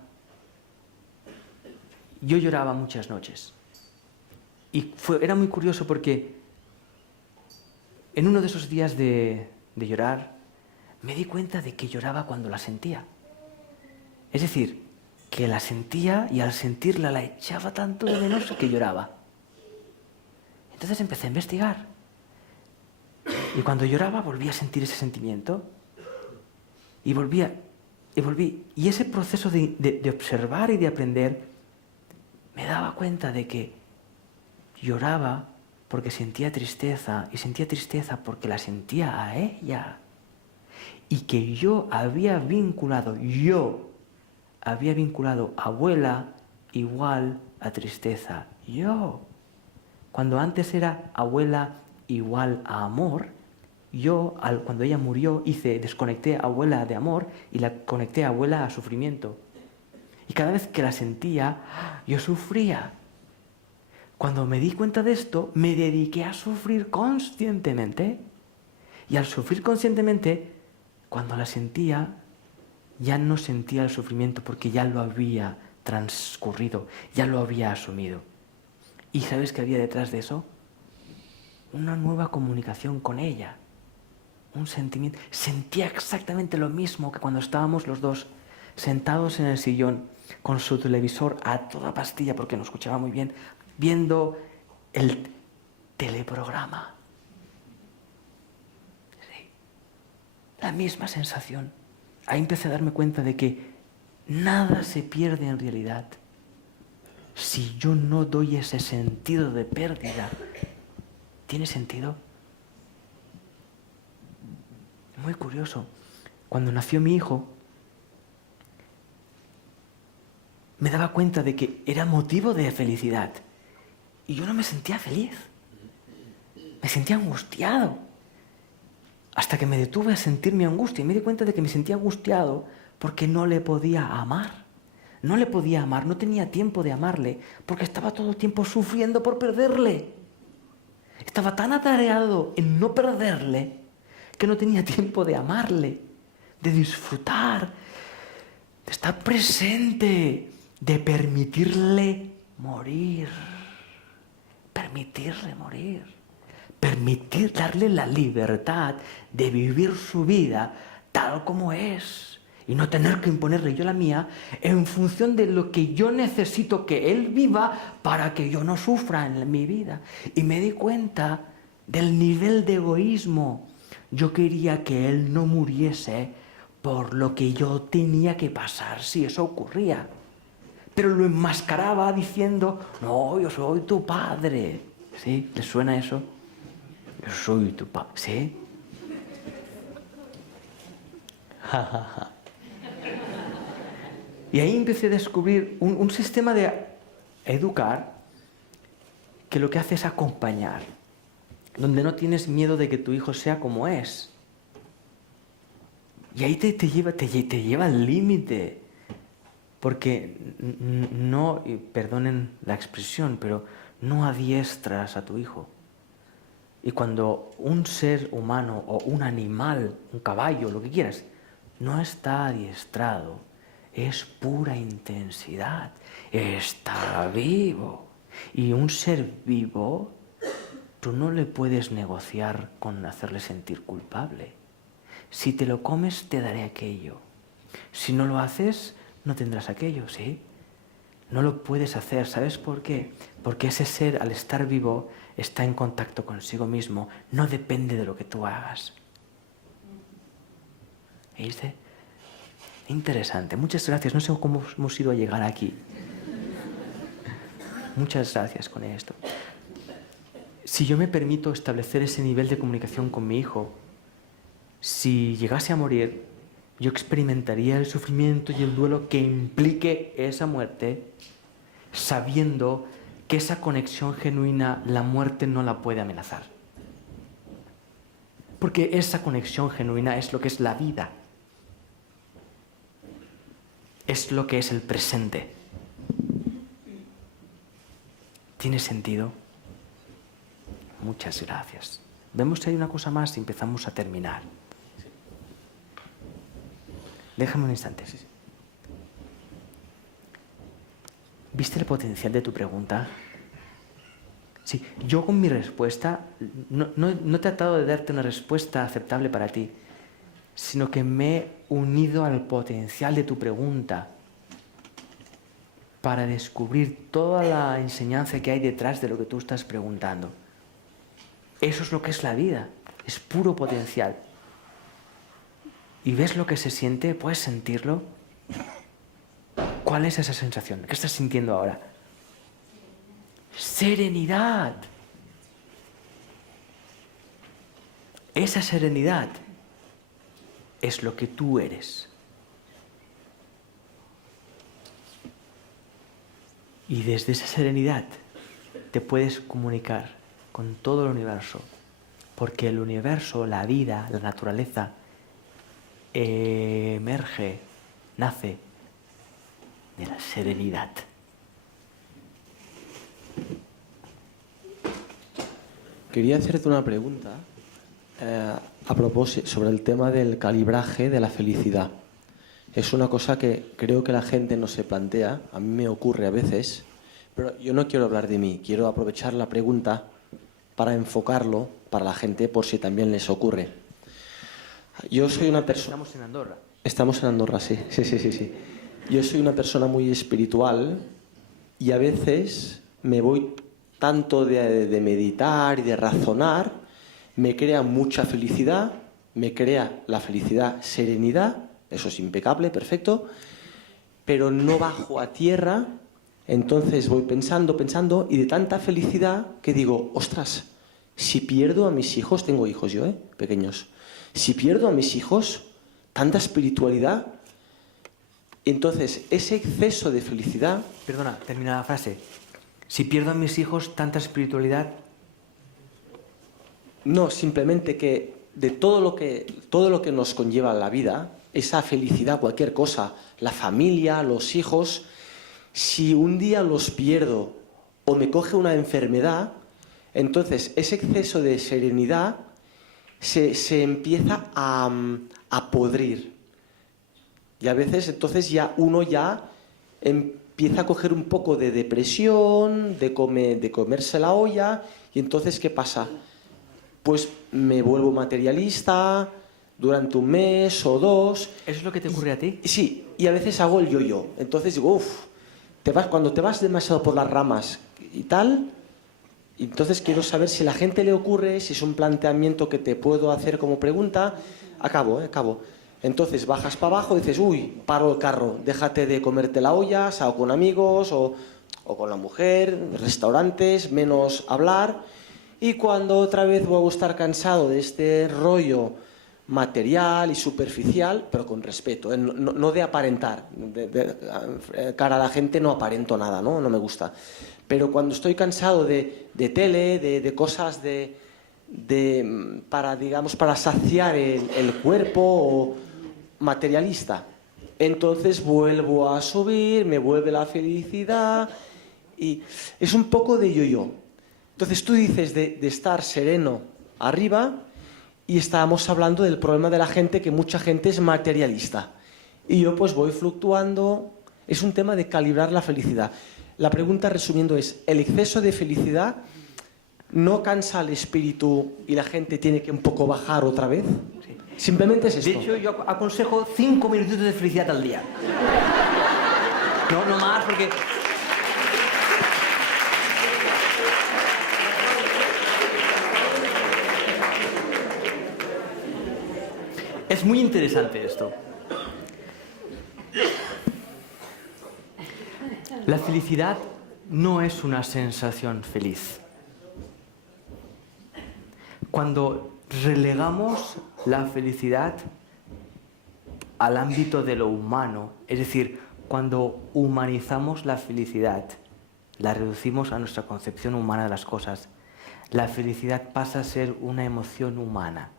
yo lloraba muchas noches. Y era muy curioso porque en uno de esos días de llorar, me di cuenta de que lloraba cuando la sentía. Es decir, que la sentía y al sentirla la echaba tanto de menos que lloraba. Entonces empecé a investigar. Y cuando lloraba volví a sentir ese sentimiento. Y volví. Y ese proceso de observar y de aprender, me daba cuenta de que lloraba porque sentía tristeza, y sentía tristeza porque la sentía a ella. Y que yo había vinculado abuela igual a tristeza. Yo. Cuando antes era abuela igual a amor, cuando ella murió, desconecté a abuela de amor y la conecté a abuela a sufrimiento. Y cada vez que la sentía, yo sufría. Cuando me di cuenta de esto, me dediqué a sufrir conscientemente. Y al sufrir conscientemente, cuando la sentía, ya no sentía el sufrimiento porque ya lo había transcurrido, ya lo había asumido. ¿Y sabes qué había detrás de eso? Una nueva comunicación con ella. Un sentimiento. Sentía exactamente lo mismo que cuando estábamos los dos sentados en el sillón con su televisor a toda pastilla, porque nos escuchaba muy bien, viendo el teleprograma. Sí. La misma sensación. Ahí empecé a darme cuenta de que nada se pierde en realidad si yo no doy ese sentido de pérdida. ¿Tiene sentido? Muy curioso. Cuando nació mi hijo, me daba cuenta de que era motivo de felicidad. Y yo no me sentía feliz. Me sentía angustiado. Hasta que me detuve a sentir mi angustia y me di cuenta de que me sentía angustiado porque no le podía amar. No le podía amar, no tenía tiempo de amarle porque estaba todo el tiempo sufriendo por perderle. Estaba tan atareado en no perderle que no tenía tiempo de amarle, de disfrutar, de estar presente, de permitirle morir. Permitirle morir. Darle la libertad de vivir su vida tal como es y no tener que imponerle yo la mía en función de lo que yo necesito que él viva para que yo no sufra en mi vida. Y me di cuenta del nivel de egoísmo. Yo quería que él no muriese por lo que yo tenía que pasar si eso ocurría. Pero lo enmascaraba diciendo, no, yo soy tu padre. ¿Sí? ¿Les suena eso? Yo soy tu padre. ¿Sí? Y ahí empecé a descubrir un sistema de educar que lo que hace es acompañar, donde no tienes miedo de que tu hijo sea como es. Y ahí te lleva al límite, porque no, y perdonen la expresión, pero no adiestras a tu hijo. Y cuando un ser humano o un animal, un caballo, lo que quieras, no está adiestrado, es pura intensidad, está vivo. Y un ser vivo, tú no le puedes negociar con hacerle sentir culpable. Si te lo comes, te daré aquello. Si no lo haces, no tendrás aquello, ¿sí? No lo puedes hacer, ¿sabes por qué? Porque ese ser, al estar vivo, está en contacto consigo mismo, no depende de lo que tú hagas. ¿Viste? Interesante, muchas gracias. No sé cómo hemos ido a llegar aquí. Muchas gracias con esto. Si yo me permito establecer ese nivel de comunicación con mi hijo, si llegase a morir, yo experimentaría el sufrimiento y el duelo que implique esa muerte, sabiendo que esa conexión genuina la muerte no la puede amenazar. Porque esa conexión genuina es lo que es la vida. Es lo que es el presente. ¿Tiene sentido? Muchas gracias. Vemos si hay una cosa más y empezamos a terminar. Déjame un instante. ¿Viste el potencial de tu pregunta? Sí, yo con mi respuesta no he tratado de darte una respuesta aceptable para ti, sino que me he unido al potencial de tu pregunta para descubrir toda la enseñanza que hay detrás de lo que tú estás preguntando. Eso es lo que es la vida, es puro potencial. ¿Y ves lo que se siente? ¿Puedes sentirlo? ¿Cuál es esa sensación? ¿Qué estás sintiendo ahora? Serenidad. Esa serenidad es lo que tú eres. Y desde esa serenidad te puedes comunicar con todo el universo, porque el universo, la vida, la naturaleza, emerge, nace de la serenidad. Quería hacerte una pregunta a propósito sobre el tema del calibraje de la felicidad. Es una cosa que creo que la gente no se plantea, a mí me ocurre a veces, pero yo no quiero hablar de mí, quiero aprovechar la pregunta para enfocarlo para la gente por si también les ocurre. Yo soy una persona... Estamos en Andorra. Estamos en Andorra, sí. Yo soy una persona muy espiritual y a veces me voy tanto de meditar y de razonar, me crea mucha felicidad, me crea la felicidad serenidad, eso es impecable, perfecto, pero no bajo a tierra, entonces voy pensando y de tanta felicidad que digo, ostras, si pierdo a mis hijos, tengo hijos yo, pequeños, si pierdo a mis hijos, tanta espiritualidad, Entonces, ese exceso de felicidad... Perdona, termina la frase. Si pierdo a mis hijos tanta espiritualidad... No, simplemente que de todo lo que nos conlleva la vida, esa felicidad, cualquier cosa, la familia, los hijos, si un día los pierdo o me coge una enfermedad, entonces ese exceso de serenidad se empieza a podrir. Y a veces entonces ya uno ya empieza a coger un poco de depresión, de comerse la olla, y entonces ¿qué pasa? Pues me vuelvo materialista durante un mes o dos. ¿Eso es lo que te ocurre a ti? Sí, y a veces hago el yo-yo. Entonces digo, cuando te vas demasiado por las ramas y tal, entonces quiero saber si a la gente le ocurre, si es un planteamiento que te puedo hacer como pregunta. Acabo. Entonces bajas para abajo y dices, paro el carro, déjate de comerte la olla, salgo con amigos o con la mujer, restaurantes, menos hablar. Y cuando otra vez voy a estar cansado de este rollo material y superficial, pero con respeto, no de aparentar, cara a la gente no aparento nada, no me gusta. Pero cuando estoy cansado de tele, de cosas para saciar el cuerpo o materialista, entonces vuelvo a subir, me vuelve la felicidad y es un poco de yo-yo. Entonces tú dices de estar sereno arriba y estábamos hablando del problema de la gente, que mucha gente es materialista. Y yo pues voy fluctuando, es un tema de calibrar la felicidad. La pregunta resumiendo es, ¿el exceso de felicidad no cansa al espíritu y la gente tiene que un poco bajar otra vez? Sí. Simplemente es esto. De hecho, yo aconsejo 5 minutitos de felicidad al día. No más, porque... Es muy interesante esto. La felicidad no es una sensación feliz. Cuando relegamos la felicidad al ámbito de lo humano, es decir, cuando humanizamos la felicidad, la reducimos a nuestra concepción humana de las cosas, la felicidad pasa a ser una emoción humana.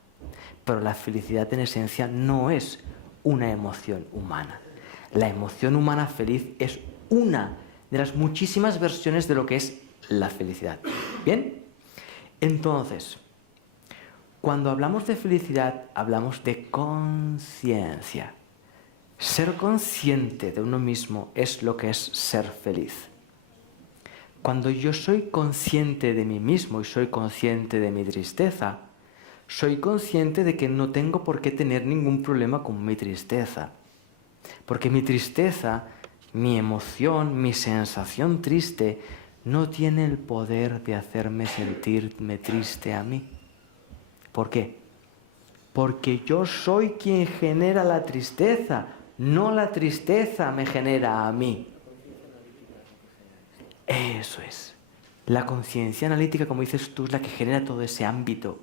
Pero la felicidad en esencia no es una emoción humana. La emoción humana feliz es una de las muchísimas versiones de lo que es la felicidad. ¿Bien? Entonces, cuando hablamos de felicidad, hablamos de conciencia. Ser consciente de uno mismo es lo que es ser feliz. Cuando yo soy consciente de mí mismo y soy consciente de mi tristeza, soy consciente de que no tengo por qué tener ningún problema con mi tristeza. Porque mi tristeza, mi emoción, mi sensación triste, no tiene el poder de hacerme sentirme triste a mí. ¿Por qué? Porque yo soy quien genera la tristeza, no la tristeza me genera a mí. Eso es. La conciencia analítica, como dices tú, es la que genera todo ese ámbito.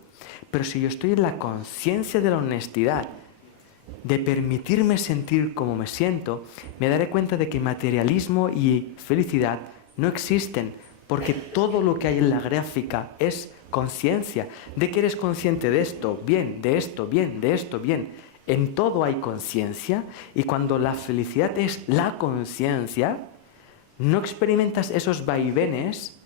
Pero si yo estoy en la conciencia de la honestidad, de permitirme sentir como me siento, me daré cuenta de que materialismo y felicidad no existen, porque todo lo que hay en la gráfica es conciencia. ¿De que eres consciente de esto? Bien, de esto, bien, de esto, bien. En todo hay conciencia, y cuando la felicidad es la conciencia, no experimentas esos vaivenes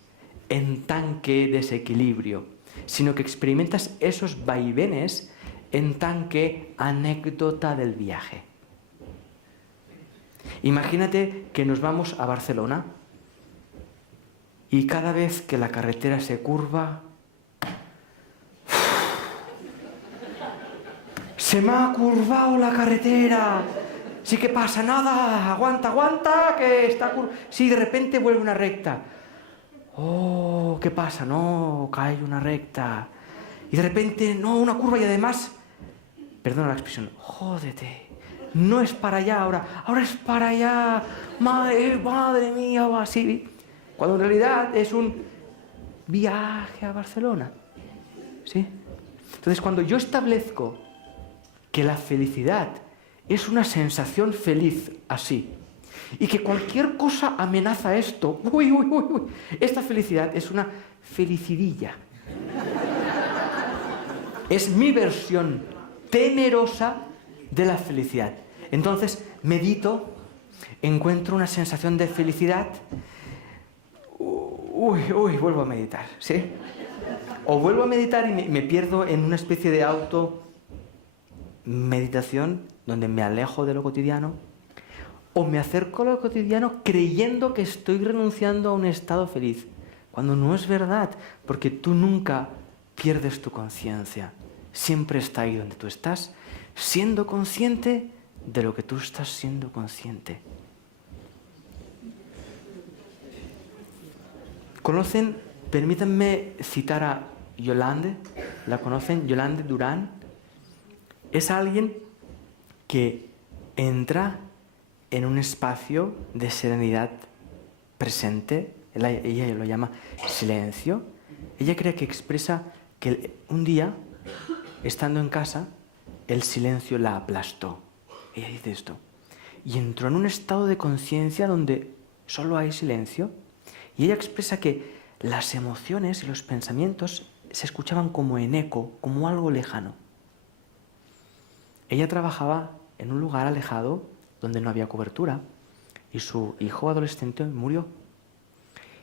en tanque desequilibrio, sino que experimentas esos vaivenes en tanque anécdota del viaje. Imagínate que nos vamos a Barcelona y cada vez que la carretera se curva, ¡se me ha curvado la carretera! Sí que pasa nada, aguanta, que está curva. Sí, de repente vuelve una recta. Oh, ¿qué pasa? No, cae una recta. Y de repente, no, una curva y además, perdona la expresión, jódete, no es para allá ahora es para allá. Madre mía, va así. Cuando en realidad es un viaje a Barcelona. ¿Sí? Entonces, cuando yo establezco que la felicidad es una sensación feliz, así. Y que cualquier cosa amenaza esto. Uy, uy, uy, uy. Esta felicidad es una felicidilla. Es mi versión temerosa de la felicidad. Entonces, medito, encuentro una sensación de felicidad. Uy, uy, vuelvo a meditar, ¿sí? O vuelvo a meditar y me pierdo en una especie de auto-meditación donde me alejo de lo cotidiano, o me acerco a lo cotidiano creyendo que estoy renunciando a un estado feliz, cuando no es verdad, porque tú nunca pierdes tu conciencia. Siempre está ahí donde tú estás, siendo consciente de lo que tú estás siendo consciente. ¿Conocen? Permítanme citar a Yolande. ¿La conocen? Yolande Durán. Es alguien que entra en un espacio de serenidad presente. Ella lo llama silencio. Ella cree que expresa que un día, estando en casa, el silencio la aplastó. Ella dice esto. Y entró en un estado de conciencia donde solo hay silencio. Y ella expresa que las emociones y los pensamientos se escuchaban como en eco, como algo lejano. Ella trabajaba en un lugar alejado donde no había cobertura y su hijo adolescente murió.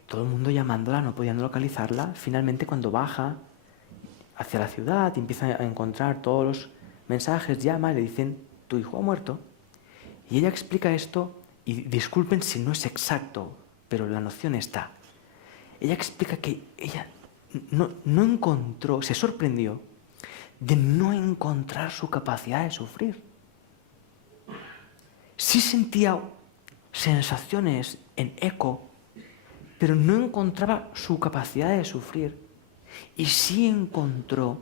Todo el mundo llamándola, no podían localizarla. Finalmente, cuando baja hacia la ciudad y empieza a encontrar todos los mensajes, llama y le dicen: tu hijo ha muerto. Y ella explica esto, y disculpen si no es exacto, pero la noción está. Ella explica que ella no encontró, se sorprendió de no encontrar su capacidad de sufrir. Sí sentía sensaciones en eco, pero no encontraba su capacidad de sufrir. Y sí encontró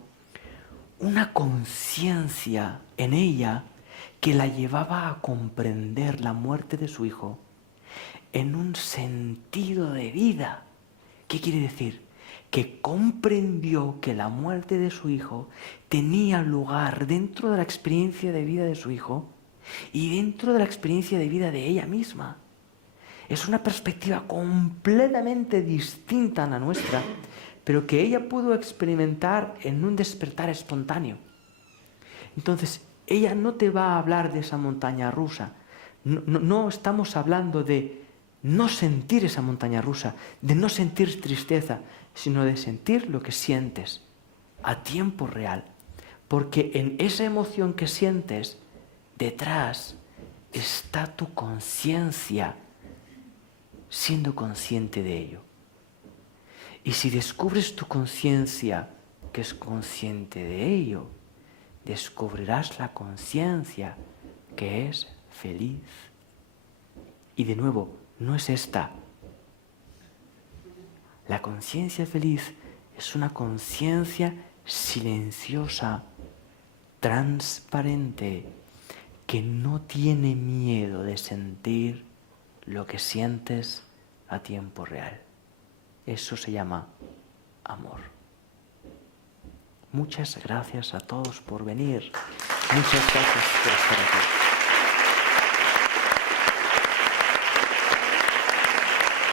una conciencia en ella que la llevaba a comprender la muerte de su hijo en un sentido de vida. ¿Qué quiere decir? Que comprendió que la muerte de su hijo tenía lugar dentro de la experiencia de vida de su hijo y dentro de la experiencia de vida de ella misma. Es una perspectiva completamente distinta a la nuestra, pero que ella pudo experimentar en un despertar espontáneo. Entonces, ella no te va a hablar de esa montaña rusa. No estamos hablando de no sentir esa montaña rusa, de no sentir tristeza, sino de sentir lo que sientes a tiempo real. Porque en esa emoción que sientes, detrás está tu conciencia siendo consciente de ello. Y si descubres tu conciencia que es consciente de ello, descubrirás la conciencia que es feliz. Y de nuevo, no es esta. La conciencia feliz es una conciencia silenciosa, transparente, que no tiene miedo de sentir lo que sientes a tiempo real. Eso se llama amor. Muchas gracias a todos por venir. Muchas gracias por estar aquí.